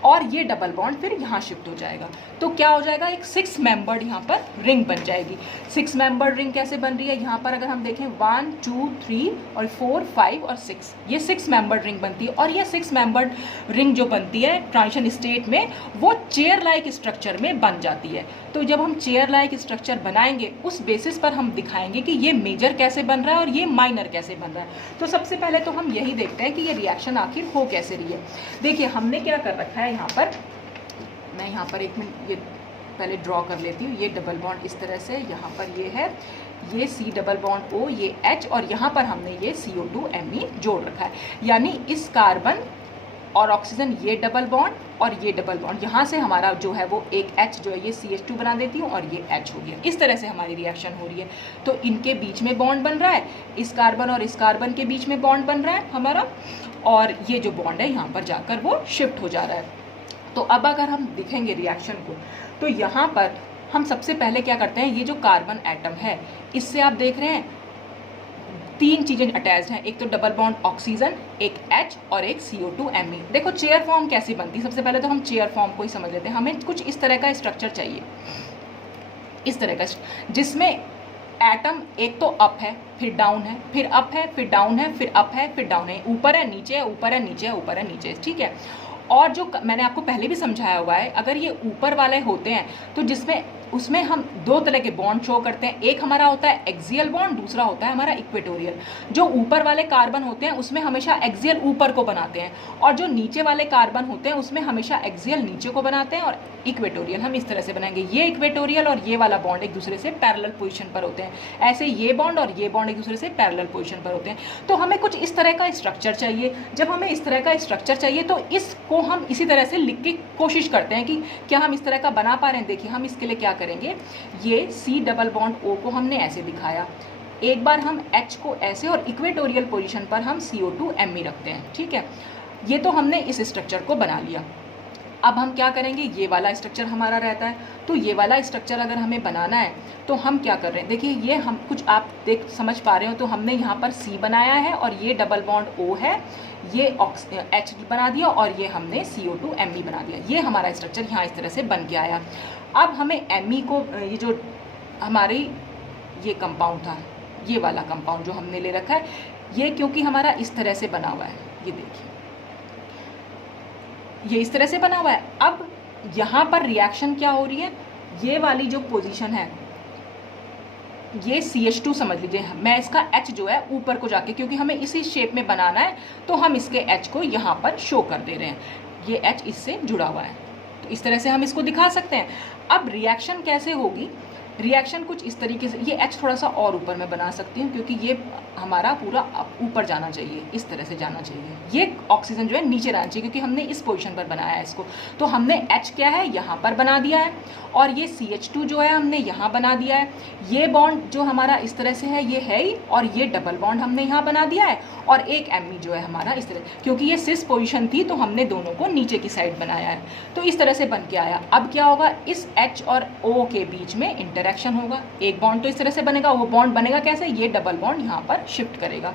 और ये डबल बॉन्ड फिर यहाँ शिफ्ट हो जाएगा। तो क्या हो जाएगा, एक 6 मेंबर्ड यहाँ पर रिंग बन जाएगी। 6 मेंबर्ड रिंग कैसे बन रही है, यहाँ पर अगर हम देखें 1 2 3 और 4 5 और 6, ये 6 मेंबर्ड रिंग बनती है और ये 6 मेंबर्ड रिंग जो बनती है ट्रांजिशन स्टेट में वो चेयर लाइक स्ट्रक्चर में बन जाती है। तो जब हम चेयर लाइक स्ट्रक्चर बनाएंगे उस बेसिस पर हम दिखाएंगे कि ये मेजर कैसे बन रहा है और ये माइनर कैसे बन रहा है। तो सबसे पहले तो हम यही देखते हैं कि ये रिएक्शन आखिर हो कैसे रही है। देखिए हमने क्या कर रखा है, यहाँ पर मैं यहाँ पर एक मिनट ये पहले ड्रॉ कर लेती हूँ। ये डबल बॉन्ड इस तरह से यहाँ पर ये है, ये C डबल बॉन्ड O, ये H और यहाँ पर हमने ये CO2Me जोड़ रखा है, यानी इस कार्बन और ऑक्सीजन ये डबल बॉन्ड और ये डबल बॉन्ड यहाँ से हमारा जो है वो एक H जो है ये CH2 बना देती हूँ और ये H हो गया। इस तरह से हमारी रिएक्शन हो रही है। तो इनके बीच में बॉन्ड बन रहा है, इस कार्बन और इस कार्बन के बीच में बॉन्ड बन रहा है हमारा और ये जो बॉन्ड है यहाँ पर जाकर वो शिफ्ट हो जा रहा है। तो अब अगर हम दिखेंगे रिएक्शन को तो यहाँ पर हम सबसे पहले क्या करते हैं, ये जो कार्बन एटम है इससे आप देख रहे हैं 3 चीज़ें अटैच्ड हैं, एक तो डबल बॉन्ड ऑक्सीजन, एक H और एक CO2Me। देखो चेयर फॉर्म कैसी बनती है, सबसे पहले तो हम चेयर फॉर्म को ही समझ लेते हैं। हमें कुछ इस तरह का स्ट्रक्चर चाहिए, इस तरह का, जिसमें एटम एक तो अप है फिर डाउन है, फिर अप है फिर डाउन है, फिर अप है फिर डाउन है, ऊपर है नीचे है, ऊपर है नीचे है, ऊपर है नीचे है, ठीक है। और जो मैंने आपको पहले भी समझाया हुआ है, अगर ये ऊपर वाले होते हैं तो जिसमें उसमें हम 2 तरह के बॉन्ड शो करते हैं, एक हमारा होता है एक्सियल बॉन्ड, दूसरा होता है हमारा इक्वेटोरियल। जो ऊपर वाले कार्बन होते हैं उसमें हमेशा एक्सियल ऊपर को बनाते हैं, और जो नीचे वाले कार्बन होते हैं उसमें हमेशा एक्सियल नीचे को बनाते हैं, और इक्वेटोरियल हम इस तरह से बनाएंगे। ये इक्वेटोरियल और ये वाला बॉन्ड एक दूसरे से पैरेलल पोजीशन पर होते हैं, ऐसे ये बॉन्ड और ये बॉन्ड एक दूसरे से पैरेलल पोजीशन पर होते हैं। तो हमें कुछ इस तरह का स्ट्रक्चर चाहिए। जब हमें इस तरह का स्ट्रक्चर चाहिए तो इसको हम इसी तरह से लिख के कोशिश करते हैं कि क्या हम इस तरह का बना पा रहे हैं। देखिए हम इसके लिए क्या करेंगे, ये C डबल बॉन्ड O को हमने ऐसे दिखाया, एक बार हम H को ऐसे, और इक्वेटोरियल पोजीशन पर हम CO2Me रखते हैं, ठीक है। ये तो हमने इस स्ट्रक्चर को बना लिया। अब हम क्या करेंगे, ये वाला स्ट्रक्चर हमारा रहता है, तो ये वाला स्ट्रक्चर अगर हमें बनाना है तो हम क्या कर रहे हैं, देखिए ये हम कुछ आप देख समझ पा रहे हो, तो हमने यहाँ पर C बनाया है और ये डबल बॉन्ड O है, ये H बना दिया और ये हमने CO2Me बना दिया। ये हमारा स्ट्रक्चर यहाँ इस तरह से बन के आया। अब हमें Me को, ये जो हमारी ये कंपाउंड था, ये वाला कंपाउंड जो हमने ले रखा है, ये क्योंकि हमारा इस तरह से बना हुआ है, ये देखिए ये इस तरह से बना हुआ है। अब यहाँ पर रिएक्शन क्या हो रही है, ये वाली जो पोजीशन है ये CH2 समझ लीजिए, मैं इसका H जो है ऊपर को जाके, क्योंकि हमें इसी शेप में बनाना है तो हम इसके H को यहाँ पर शो कर दे रहे हैं, ये H इससे जुड़ा हुआ है, तो इस तरह से हम इसको दिखा सकते हैं। अब रिएक्शन कैसे होगी, रिएक्शन कुछ इस तरीके से, ये H थोड़ा सा और ऊपर मैं बना सकती हूँ क्योंकि ये हमारा पूरा ऊपर जाना चाहिए, इस तरह से जाना चाहिए। ये ऑक्सीजन जो है नीचे रहना चाहिए क्योंकि हमने इस पोजीशन पर बनाया है इसको, तो हमने H क्या है यहाँ पर बना दिया है, और ये CH2 जो है हमने यहाँ बना दिया है। ये बॉन्ड जो हमारा इस तरह से है ये है ही, और ये डबल बॉन्ड हमने यहाँ बना दिया है, और एक Me जो है हमारा इस तरह, क्योंकि ये सिस पोजीशन थी तो हमने दोनों को नीचे की साइड बनाया है, तो इस तरह से बन के आया। अब क्या होगा, इस H और O के बीच में इंटरेक्शन होगा, एक बॉन्ड तो इस तरह से बनेगा, वो बॉन्ड बनेगा कैसे, ये डबल बॉन्ड यहाँ पर शिफ्ट करेगा।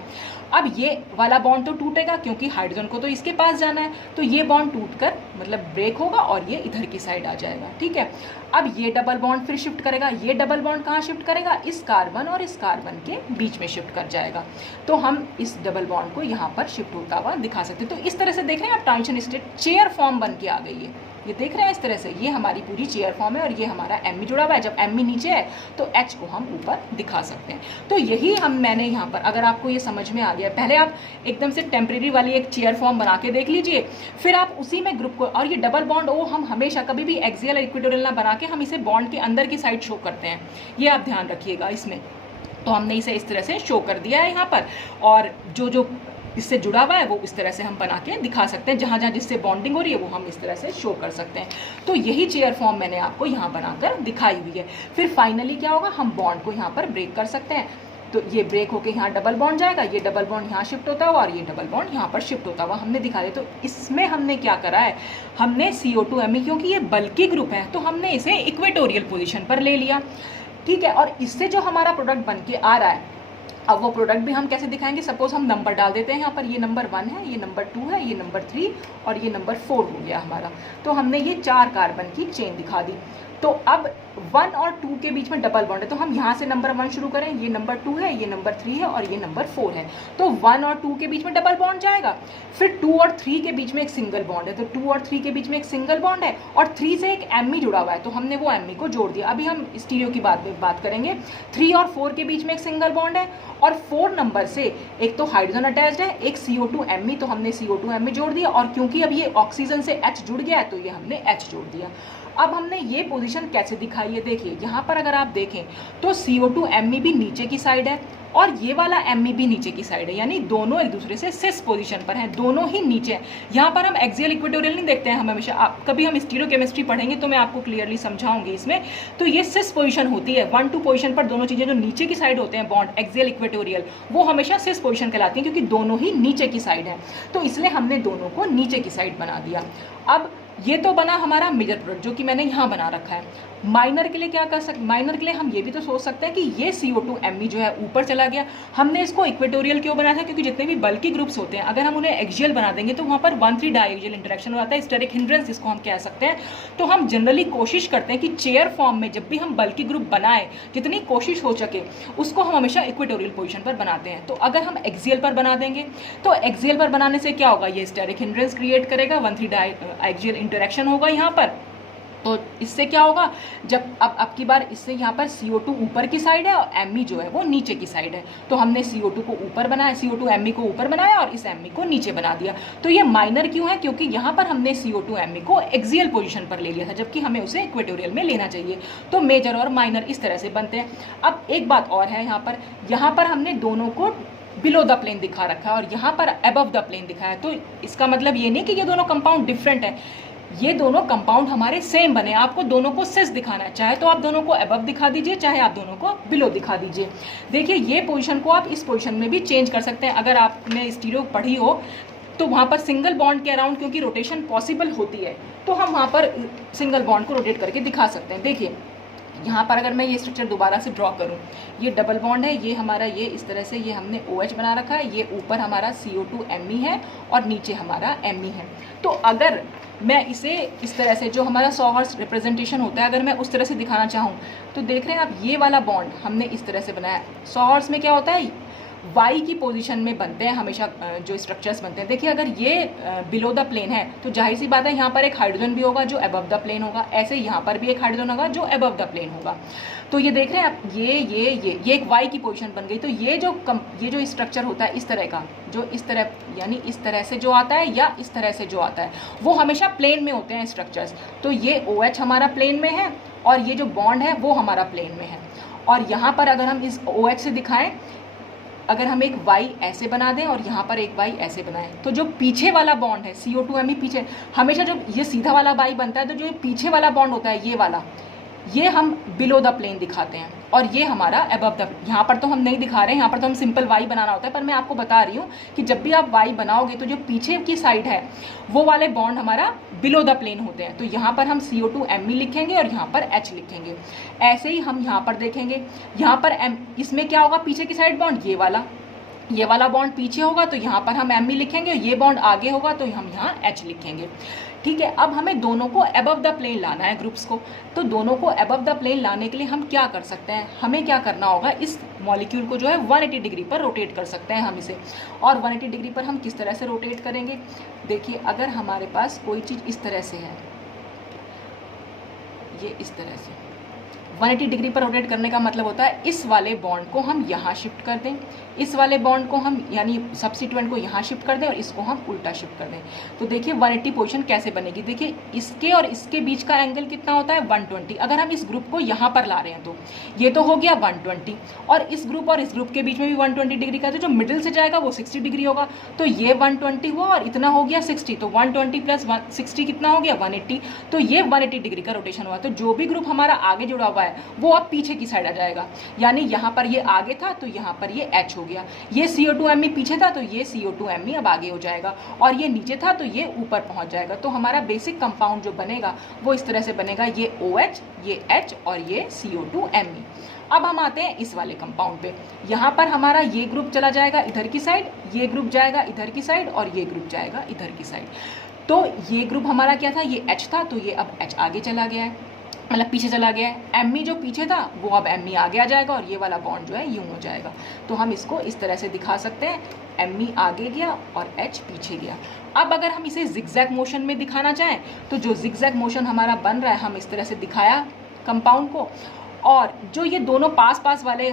अब ये वाला बॉन्ड तो टूटेगा क्योंकि हाइड्रोजन को तो इसके पास जाना है, तो ये बॉन्ड टूटकर मतलब ब्रेक होगा और ये इधर की साइड आ जाएगा, ठीक है। अब ये डबल बॉन्ड फिर शिफ्ट करेगा, ये डबल बॉन्ड कहाँ शिफ्ट करेगा, इस कार्बन और इस कार्बन के बीच में शिफ्ट कर जाएगा, तो हम इस डबल बॉन्ड को यहाँ पर शिफ्ट होता हुआ दिखा सकते हैं। तो इस तरह से देख रहे हैं आप, ट्रांजिशन स्टेट चेयर फॉर्म बन के आ गई है, ये देख रहे हैं इस तरह से, ये हमारी पूरी चेयर फॉर्म है और ये हमारा Me जुड़ा हुआ है। जब Me नीचे है तो H को हम ऊपर दिखा सकते हैं। तो यही मैंने यहाँ पर, अगर आपको ये समझ में आ गया, पहले आप एकदम से टेम्परेरी वाली एक चेयर फॉर्म बना के देख लीजिए, फिर आप उसी में ग्रुप को, और ये डबल बॉन्ड O हम हमेशा कभी भी एक्सियल और इक्वेटोरियल ना बना के हम इसे बॉन्ड के अंदर की साइड शो करते हैं, ये आप ध्यान रखिएगा इसमें। तो हमने इसे इस तरह से शो कर दिया है यहाँ पर, और जो जो इससे जुड़ा हुआ है वो इस तरह से हम बना के दिखा सकते हैं, जहाँ जहाँ जिससे बॉन्डिंग हो रही है वो हम इस तरह से शो कर सकते हैं। तो यही चेयर फॉर्म मैंने आपको यहाँ बनाकर दिखाई हुई है। फिर फाइनली क्या होगा, हम बॉन्ड को यहाँ पर ब्रेक कर सकते हैं, तो ये ब्रेक होके यहाँ डबल बॉन्ड जाएगा, ये डबल बॉन्ड यहाँ शिफ्ट होता हुआ और ये डबल बॉन्ड यहाँ पर शिफ्ट होता हुआ हमने दिखा दिया। तो इसमें हमने क्या करा है, हमने CO2Me, क्योंकि ये बल्कि ग्रुप है तो हमने इसे इक्वेटोरियल पोजिशन पर ले लिया, ठीक है। और इससे जो हमारा प्रोडक्ट बन के आ रहा है, अब वो प्रोडक्ट भी हम कैसे दिखाएंगे, सपोज हम नंबर डाल देते हैं यहाँ पर, ये नंबर 1 है, ये नंबर 2 है, ये नंबर 3 और ये नंबर 4 हो गया हमारा। तो हमने ये 4 कार्बन की चेन दिखा दी। तो अब 1 और 2 के बीच में डबल बॉन्ड है, तो हम यहाँ से नंबर 1 शुरू करें, ये नंबर 2 है, ये नंबर 3 है और ये नंबर 4 है, तो 1 और 2 के बीच में डबल बॉन्ड जाएगा। फिर 2 और 3 के बीच में एक सिंगल बॉन्ड है, तो 2 और 3 के बीच में एक सिंगल बॉन्ड है, और 3 से एक Me जुड़ा हुआ है तो हमने वो Me को जोड़ दिया। अभी हम स्टीरियो की बात करेंगे। 3 और 4 के बीच में एक सिंगल बॉन्ड है, और 4 नंबर से एक तो हाइड्रोजन अटैच्ड है, एक CO2Me, तो हमने CO2Me जोड़ दिया, और क्योंकि अब ये ऑक्सीजन से H जुड़ गया है तो ये हमने H जोड़ दिया। अब हमने ये पोजीशन कैसे दिखाई है, देखिए यहाँ पर अगर आप देखें तो CO2Me भी नीचे की साइड है और ये वाला Me भी नीचे की साइड है, यानी दोनों एक दूसरे से सिस पोजीशन पर हैं, दोनों ही नीचे हैं। यहाँ पर हम एक्सियल इक्वेटोरियल नहीं देखते हैं, हम हमेशा कभी हम स्टीरियोकेमिस्ट्री पढ़ेंगे तो मैं आपको क्लियरली समझाऊंगी इसमें। तो ये सिस पोजीशन होती है, 1 2 पोजीशन पर दोनों चीज़ें जो नीचे की साइड होते हैं बॉन्ड एक्सियल इक्वेटोरियल, वो हमेशा सिस पोजीशन कहलाती हैं क्योंकि दोनों ही नीचे की साइड हैं, तो इसलिए हमने दोनों को नीचे की साइड बना दिया। अब ये तो बना हमारा मेजर प्रोडक्ट जो कि मैंने यहाँ बना रखा है। माइनर के लिए क्या कर सकते, माइनर के लिए हम ये भी तो सोच सकते हैं कि ये CO2Me जो है ऊपर चला गया। हमने इसको इक्वेटोरियल क्यों बनाया था, क्योंकि जितने भी बल्कि ग्रुप्स होते हैं अगर हम उन्हें एक्सियल बना देंगे तो वहाँ पर 1,3 डायएक्सियल इंटरेक्शन हो जाता है, स्टेरिक हिंड्रेंस जिसको हम कह सकते हैं। तो हम जनरली कोशिश करते हैं कि चेयर फॉर्म में जब भी हम बल्कि ग्रुप बनाएं, जितनी कोशिश हो सके उसको हम हमेशा इक्वेटोरियल पोजिशन पर बनाते हैं। तो अगर हम एक्सियल पर बना देंगे तो एक्सियल पर बनाने से क्या होगा, ये स्टेरिक हिंड्रेंस क्रिएट करेगा, 1,3 डायएक्सियल इंटरेक्शन होगा यहाँ पर। तो इससे क्या होगा, जब अब की बार इससे यहाँ पर CO2 ऊपर की साइड है और Me जो है वो नीचे की साइड है। तो हमने CO2 को ऊपर बनाया, CO2Me को ऊपर बनाया और इस Me को नीचे बना दिया। तो ये माइनर क्यों है, क्योंकि यहाँ पर हमने CO2Me को एक्सियल पोजीशन पर ले लिया था, जबकि हमें उसे इक्वेटोरियल में लेना चाहिए। तो मेजर और माइनर इस तरह से बनते हैं। अब एक बात और है, यहाँ पर हमने दोनों को बिलो द प्लेन दिखा रखा है और यहाँ पर अबव द प्लेन दिखाया है। तो इसका मतलब ये नहीं कि ये दोनों कंपाउंड डिफरेंट है, ये दोनों कंपाउंड हमारे सेम बने। आपको दोनों को सिस दिखाना है, चाहे तो आप दोनों को अबव दिखा दीजिए, चाहे आप दोनों को बिलो दिखा दीजिए। देखिए ये पोजीशन को आप इस पोजीशन में भी चेंज कर सकते हैं। अगर आपने स्टीरियो पढ़ी हो तो वहाँ पर सिंगल बॉन्ड के अराउंड क्योंकि रोटेशन पॉसिबल होती है तो हम वहाँ पर सिंगल बॉन्ड को रोटेट करके दिखा सकते हैं। देखिए यहाँ पर अगर मैं ये स्ट्रक्चर दोबारा से ड्रॉ करूँ, ये डबल बॉन्ड है, ये हमारा ये इस तरह से ये हमने OH बना रखा है, ये ऊपर हमारा CO2Me है और नीचे हमारा Me है। तो अगर मैं इसे इस तरह से जो हमारा सॉहर्स रिप्रेजेंटेशन होता है अगर मैं उस तरह से दिखाना चाहूँ तो देख रहे हैं आप, ये वाला बॉन्ड हमने इस तरह से बनाया। सॉहर्स में क्या होता है, वाई की पोजीशन में बनते हैं हमेशा जो स्ट्रक्चर्स बनते हैं। देखिए अगर ये बिलो द प्लेन है तो जाहिर सी बात है यहाँ पर एक हाइड्रोजन भी होगा जो अबव द प्लेन होगा, ऐसे यहाँ पर भी एक हाइड्रोजन होगा जो अबव द प्लेन होगा। तो ये देख रहे हैं आप, ये एक वाई की पोजीशन बन गई। तो ये जो स्ट्रक्चर होता है इस तरह का, जो इस तरह यानी इस तरह से जो आता है या इस तरह से जो आता है वो हमेशा प्लेन में होते हैं स्ट्रक्चर्स। तो ये OH हमारा प्लेन में है और ये जो बॉन्ड है वो हमारा प्लेन में है। और यहाँ पर अगर हम इस OH से दिखाएं, अगर हम एक Y ऐसे बना दें और यहाँ पर एक Y ऐसे बनाएं तो जो पीछे वाला बॉन्ड है CO2Me पीछे, हमेशा जब ये सीधा वाला Y बनता है तो जो पीछे वाला बॉन्ड होता है ये वाला, ये हम बिलो द प्लेन दिखाते हैं और ये हमारा अबव द। यहाँ पर तो हम नहीं दिखा रहे हैं, यहाँ पर तो हम सिंपल Y बनाना होता है, पर मैं आपको बता रही हूँ कि जब भी आप Y बनाओगे तो जो पीछे की साइड है वो वाले बॉन्ड हमारा बिलो द प्लेन होते हैं। तो यहाँ पर हम CO2Me लिखेंगे और यहाँ पर H लिखेंगे। ऐसे ही हम यहाँ पर देखेंगे, यहाँ पर इसमें क्या होगा, पीछे की साइड बॉन्ड ये वाला बॉन्ड पीछे होगा तो यहाँ पर हम Me लिखेंगे, ये बॉन्ड आगे होगा तो हम यहाँ H लिखेंगे। ठीक है, अब हमें दोनों को अबव द प्लेन लाना है ग्रुप्स को। तो दोनों को अबव द प्लेन लाने के लिए हम क्या कर सकते हैं, हमें क्या करना होगा, इस मॉलिक्यूल को जो है 180 डिग्री पर रोटेट कर सकते हैं हम इसे। और 180 डिग्री पर हम किस तरह से रोटेट करेंगे, देखिए अगर हमारे पास कोई चीज़ इस तरह से है, ये इस तरह से 180 डिग्री पर रोटेट करने का मतलब होता है इस वाले बॉन्ड को हम यहाँ शिफ्ट कर दें, इस वाले बॉन्ड को हम यानी सब्स्टिट्यूएंट को यहाँ शिफ्ट कर दें और इसको हम उल्टा शिफ्ट कर दें। तो देखिए 180 पोजीशन कैसे बनेगी, देखिए इसके और इसके बीच का एंगल कितना होता है 120। अगर हम इस ग्रुप को यहाँ पर ला रहे हैं तो ये तो हो गया 120 और इस ग्रुप के बीच में भी 120 डिग्री का, तो जो मिडिल से जाएगा वो 60 डिग्री होगा। तो ये 120 हुआ और इतना हो गया 60, तो 120 प्लस 60 कितना हो गया 180। तो ये 180 डिग्री का रोटेशन हुआ। तो जो भी ग्रुप हमारा आगे जुड़ा हुआ है वो अब पीछे की साइड आ जाएगा, यानी यहाँ पर ये आगे था तो यहाँ पर ये H हो गया। ये CO2Me पीछे था तो ये CO2Me अब आगे हो जाएगा और ये नीचे था तो ये ऊपर पहुँच जाएगा। तो हमारा बेसिक कंपाउंड जो बनेगा वो इस तरह से बनेगा, ये OH, ये H और ये CO2Me। अब हम आते हैं इस वाले कंपाउंड पे। यहाँ पर हमारा ये ग्रुप चला जाएगा इधर की साइड, ये ग्रुप जाएगा इधर की साइड और ये ग्रुप जाएगा इधर की साइड। तो ये ग्रुप हमारा क्या था, ये H था तो ये अब H आगे चला गया है, मतलब पीछे चला गया है। Me जो पीछे था वो अब Me आगे आ जाएगा और ये वाला बॉन्ड जो है यूँ हो जाएगा। तो हम इसको इस तरह से दिखा सकते हैं, Me आगे गया और H पीछे गया। अब अगर हम इसे जिगजैग मोशन में दिखाना चाहें तो जो जिगजैग मोशन हमारा बन रहा है, हम इस तरह से दिखाया कंपाउंड को। और जो ये दोनों पास पास वाले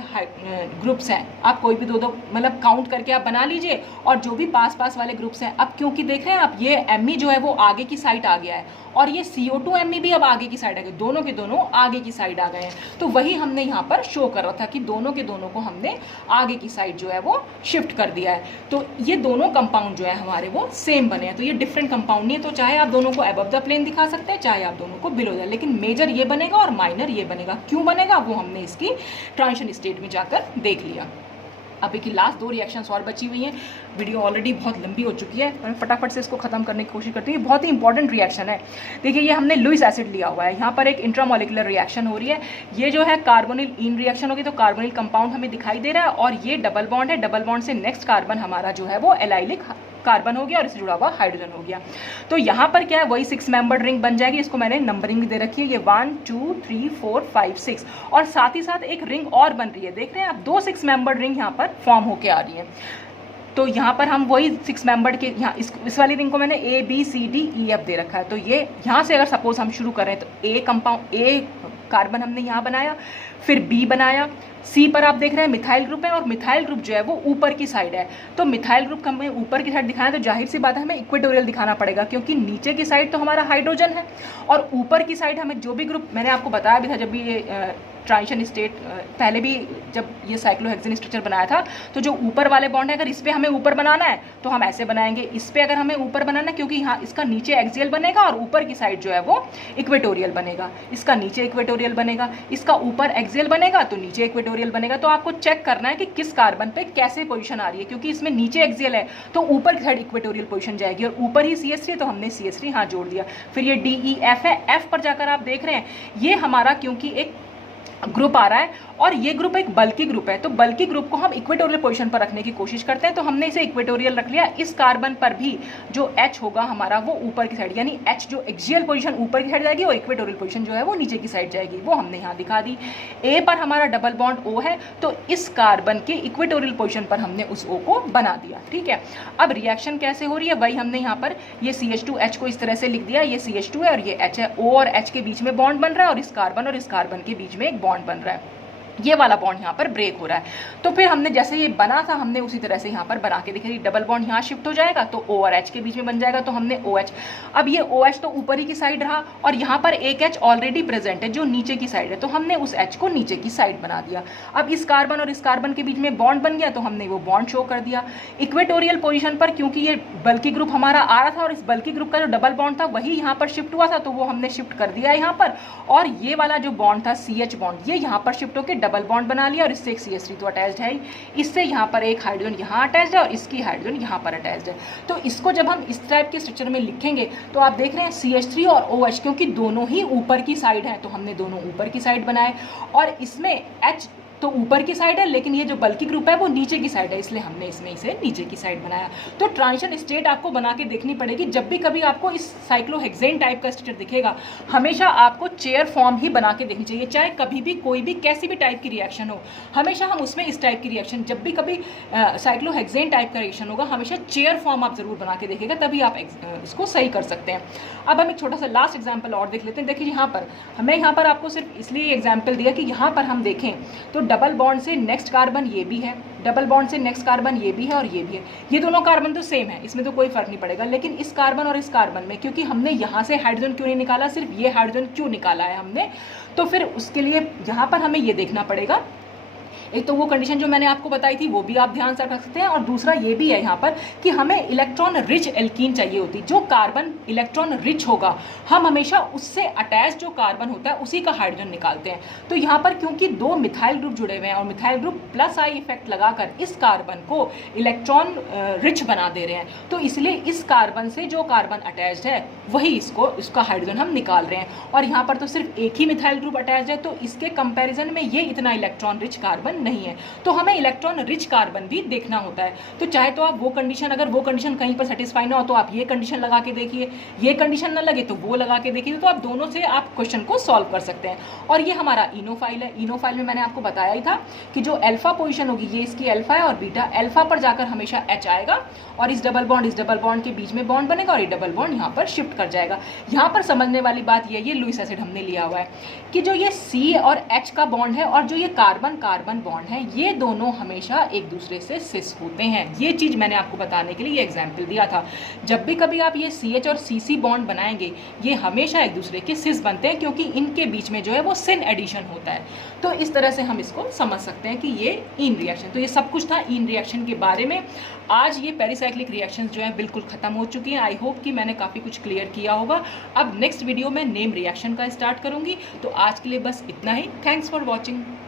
ग्रुप्स हैं, आप कोई भी दो मतलब काउंट करके आप बना लीजिए, और जो भी पास पास वाले ग्रुप्स हैं, अब क्योंकि देख रहे हैं आप ये Me जो है वो आगे की साइड आ गया है और ये CO2Me भी अब आगे की साइड आ गए, दोनों के दोनों आगे की साइड आ गए हैं। तो वही हमने यहाँ पर शो कर रहा था कि दोनों के दोनों को हमने आगे की साइड जो है वो शिफ्ट कर दिया है। तो ये दोनों कंपाउंड जो है हमारे वो सेम बने हैं। तो ये डिफरेंट कंपाउंड नहीं है। तो चाहे आप दोनों को अबव द प्लेन दिखा सकते हैं, चाहे आप दोनों को बिलो द, लेकिन मेजर ये बनेगा और माइनर ये बनेगा। क्यों बनेगा वो हमने इसकी ट्रांजिशन स्टेट में जाकर देख लिया। अभी की लास्ट 2 रिएक्शंस और बची हुई हैं। वीडियो ऑलरेडी बहुत लंबी हो चुकी है, मैं फटाफट से इसको खत्म करने की कोशिश करती हूँ। बहुत ही इंपॉर्टेंट रिएक्शन है। देखिए ये हमने लुईस एसिड लिया हुआ है, यहाँ पर एक इंट्रामोलिकुलर रिएक्शन हो रही है। ये जो है कार्बोनिल इन रिएक्शन होगी, तो कार्बोनिल कंपाउंड हमें दिखाई दे रहा है और ये डबल बॉन्ड है। डबल बॉन्ड से नेक्स्ट कार्बन हमारा जो है वो एलाइलिक कार्बन हो गया और इससे जुड़ा हुआ हाइड्रोजन हो गया। तो यहाँ पर क्या है, वही 6 मेंबर्ड रिंग बन जाएगी। इसको मैंने नंबरिंग दे रखी है, ये 1 2 3 4 5 6 और साथ ही साथ एक रिंग और बन रही है। देख रहे हैं आप, 2 6 मेंबर्ड रिंग यहाँ पर फॉर्म होके आ रही है। तो यहाँ पर हम वही 6 मेंबर्ड के, यहाँ इस वाली रिंग को मैंने ABCDEF दे रखा है। तो ये यहाँ से अगर सपोज हम शुरू करें तो A कार्बन हमने यहाँ बनाया, फिर B बनाया, C पर आप देख रहे हैं मिथाइल ग्रुप है और मिथाइल ग्रुप जो है वो ऊपर की साइड है। तो मिथाइल ग्रुप हमें ऊपर की साइड दिखाना है, तो जाहिर सी बात है हमें इक्वेटोरियल दिखाना पड़ेगा, क्योंकि नीचे की साइड तो हमारा हाइड्रोजन है और ऊपर की साइड हमें जो भी ग्रुप, मैंने आपको बताया भी था जब भी ये ट्रांजिशन स्टेट, पहले भी जब ये साइक्लोहेक्सेन स्ट्रक्चर बनाया था, तो जो ऊपर वाले बॉन्ड है अगर इस पर हमें ऊपर बनाना है तो हम ऐसे बनाएंगे। इस पर अगर हमें ऊपर बनाना है, क्योंकि यहाँ इसका नीचे एक्सियल बनेगा और ऊपर की साइड जो है वो इक्वेटोरियल बनेगा। इसका नीचे इक्वेटोरियल बनेगा, इसका ऊपर एक्सियल बनेगा तो नीचे इक्वेटोरियल बनेगा। तो आपको चेक करना है कि किस कार्बन पे कैसे पोजीशन आ रही है, क्योंकि इसमें नीचे एक्सियल है तो ऊपर की साइड इक्वेटोरियल पोजीशन जाएगी और ऊपर ही CH3 है तो हमने CH3 यहाँ जोड़ दिया। फिर ये DEF है, F पर जाकर आप देख रहे हैं ये हमारा क्योंकि एक ग्रुप आ रहा है और ये ग्रुप एक बल्कि ग्रुप है, तो बल्कि ग्रुप को हम इक्वेटोरियल पोजीशन पर रखने की कोशिश करते हैं। तो हमने इसे इक्वेटोरियल रख लिया। इस कार्बन पर भी जो H होगा हमारा वो ऊपर की साइड, यानी H जो एक्सियल पोजीशन ऊपर की साइड जाएगी और इक्वेटोरियल पोजीशन जो है वो नीचे की साइड जाएगी, वो हमने यहाँ दिखा दी। A पर हमारा डबल बॉन्ड O है, तो इस कार्बन के इक्वेटोरियल पोजीशन पर हमने उस O को बना दिया। ठीक है, अब रिएक्शन कैसे हो रही है वही हमने यहाँ पर ये CH2H को इस तरह से लिख दिया, ये CH2 है और ये H है। O और H के बीच में बॉन्ड बन रहा है और इस कार्बन के बीच में एक बॉन्ड बन रहा है, ये वाला बॉन्ड यहाँ पर ब्रेक हो रहा है। तो फिर हमने जैसे ये बना था हमने उसी तरह से यहाँ पर बना के दिखाई। डबल बॉन्ड यहाँ शिफ्ट हो जाएगा तो O और H के बीच में बन जाएगा, तो हमने OH। अब ये OH तो ऊपर ही की साइड रहा और यहाँ पर एक H ऑलरेडी प्रेजेंट है जो नीचे की साइड है, तो हमने उस H को नीचे की साइड बना दिया। अब इस कार्बन और इस कार्बन के बीच में बॉन्ड बन गया तो हमने वो बॉन्ड शो कर दिया। इक्वेटोरियल पोजिशन पर क्योंकि ये बल्कि ग्रुप हमारा आ रहा था और इस बल्कि ग्रुप का जो डबल बॉन्ड था वही यहाँ पर शिफ्ट हुआ था, तो वो हमने शिफ्ट कर दिया यहाँ पर। और ये वाला जो बॉन्ड था CH बॉन्ड, ये यहाँ पर शिफ्ट होकर डबल बॉन्ड बना लिया और इससे एक CH3 तो अटैच्ड है ही, इससे यहाँ पर एक हाइड्रोजन यहाँ अटैच्ड है और इसकी हाइड्रोजन यहाँ पर अटैच्ड है। तो इसको जब हम इस टाइप के स्ट्रक्चर में लिखेंगे तो आप देख रहे हैं CH3 और OH क्योंकि दोनों ही ऊपर की साइड है तो हमने दोनों ऊपर की साइड बनाए, और इसमें H तो ऊपर की साइड है लेकिन ये जो बल्कि ग्रुप है वो नीचे की साइड है, इसलिए हमने इसमें इसे नीचे की साइड बनाया। तो ट्रांजिशन स्टेट आपको बना के देखनी पड़ेगी। जब भी कभी आपको इस साइक्लोहेक्सेन टाइप का स्ट्रक्चर दिखेगा हमेशा आपको चेयर फॉर्म ही बना के देखनी चाहिए, चाहे कभी भी कोई भी कैसी भी टाइप की रिएक्शन हो, हमेशा हम उसमें इस टाइप की रिएक्शन, जब भी कभी साइक्लोहेक्सेन टाइप का रिएक्शन होगा हमेशा चेयर फॉर्म आप जरूर बना के देखिएगा, तभी आप इसको सही कर सकते हैं। अब हम एक छोटा सा लास्ट एग्जाम्पल और देख लेते हैं। देखिए यहाँ पर आपको सिर्फ इसलिए एग्जाम्पल दिया कि यहाँ पर हम देखें तो डबल बॉन्ड से नेक्स्ट कार्बन ये भी है, डबल बॉन्ड से नेक्स्ट कार्बन ये भी है और ये भी है। ये दोनों कार्बन तो सेम है, इसमें तो कोई फर्क नहीं पड़ेगा, लेकिन इस कार्बन और इस कार्बन में क्योंकि हमने यहाँ से हाइड्रोजन क्यों नहीं निकाला, सिर्फ ये हाइड्रोजन क्यों निकाला है हमने, तो फिर उसके लिए यहाँ पर हमें ये देखना पड़ेगा। एक तो वो कंडीशन जो मैंने आपको बताई थी वो भी आप ध्यान से रख सकते हैं, और दूसरा ये भी है यहाँ पर कि हमें इलेक्ट्रॉन रिच एल्कीन चाहिए होती। जो कार्बन इलेक्ट्रॉन रिच होगा हम हमेशा उससे अटैच जो कार्बन होता है उसी का हाइड्रोजन निकालते हैं। तो यहाँ पर क्योंकि 2 मिथाइल ग्रुप जुड़े हुए हैं और मिथाइल ग्रुप +I इफेक्ट लगाकर इस कार्बन को इलेक्ट्रॉन रिच बना दे रहे हैं, तो इसलिए इस कार्बन से जो कार्बन अटैच्ड है वही इसका हाइड्रोजन हम निकाल रहे हैं। और यहाँ पर तो सिर्फ एक ही मिथाइल ग्रुप अटैच्ड है, तो इसके कंपेरिजन में ये इतना इलेक्ट्रॉन रिच कार्बन नहीं है, तो हमें इलेक्ट्रॉन रिच कार्बन भी देखना होता है। तो चाहे तो आप वो कंडीशन, अगर वो कंडीशन कहीं पर सेटिस्फाई ना हो तो आप ये कंडीशन लगा के देखिए, ये कंडीशन ना लगे तो वो लगा के देखिए, तो आप दोनों से आप क्वेश्चन को सॉल्व कर सकते हैं। और ये हमारा इनोफाइल है। इनोफाइल में मैंने आपको बताया ही था कि जो अल्फा पोजीशन होगी ये इसकी अल्फा है और बीटा, अल्फा पर जाकर हमेशा H आएगा और इस डबल बॉन्ड के बीच में बॉन्ड बनेगा और ये डबल बॉन्ड यहाँ पर शिफ्ट कर जाएगा। यहाँ पर समझने वाली बात ये लुईस एसिड हमने लिया हुआ है कि जो ये C और H का बॉन्ड है और जो ये कार्बन कार्बन बॉन्ड है ये दोनों hमेशा एक दूसरे से सिस होते हैं। ये चीज मैंने आपको बताने के लिए ये एग्जाम्पल दिया था। जब भी कभी आप ये CH और CC बॉन्ड बनाएंगे ये हमेशा एक दूसरे के सिस बनते हैं, क्योंकि इनके बीच में जो है वो सिन एडिशन होता है। तो इस तरह से हम इसको समझ सकते हैं कि ये इन रिएक्शन, तो ये सब कुछ था इन रिएक्शन के बारे में। आज ये पेरिसाइक्लिक रिएक्शंस जो है बिल्कुल खत्म हो चुकी हैं। आई होप कि मैंने काफ़ी कुछ क्लियर किया होगा। अब नेक्स्ट वीडियो में नेम रिएक्शन का स्टार्ट करूंगी। तो आज के लिए बस इतना ही। Thanks for watching.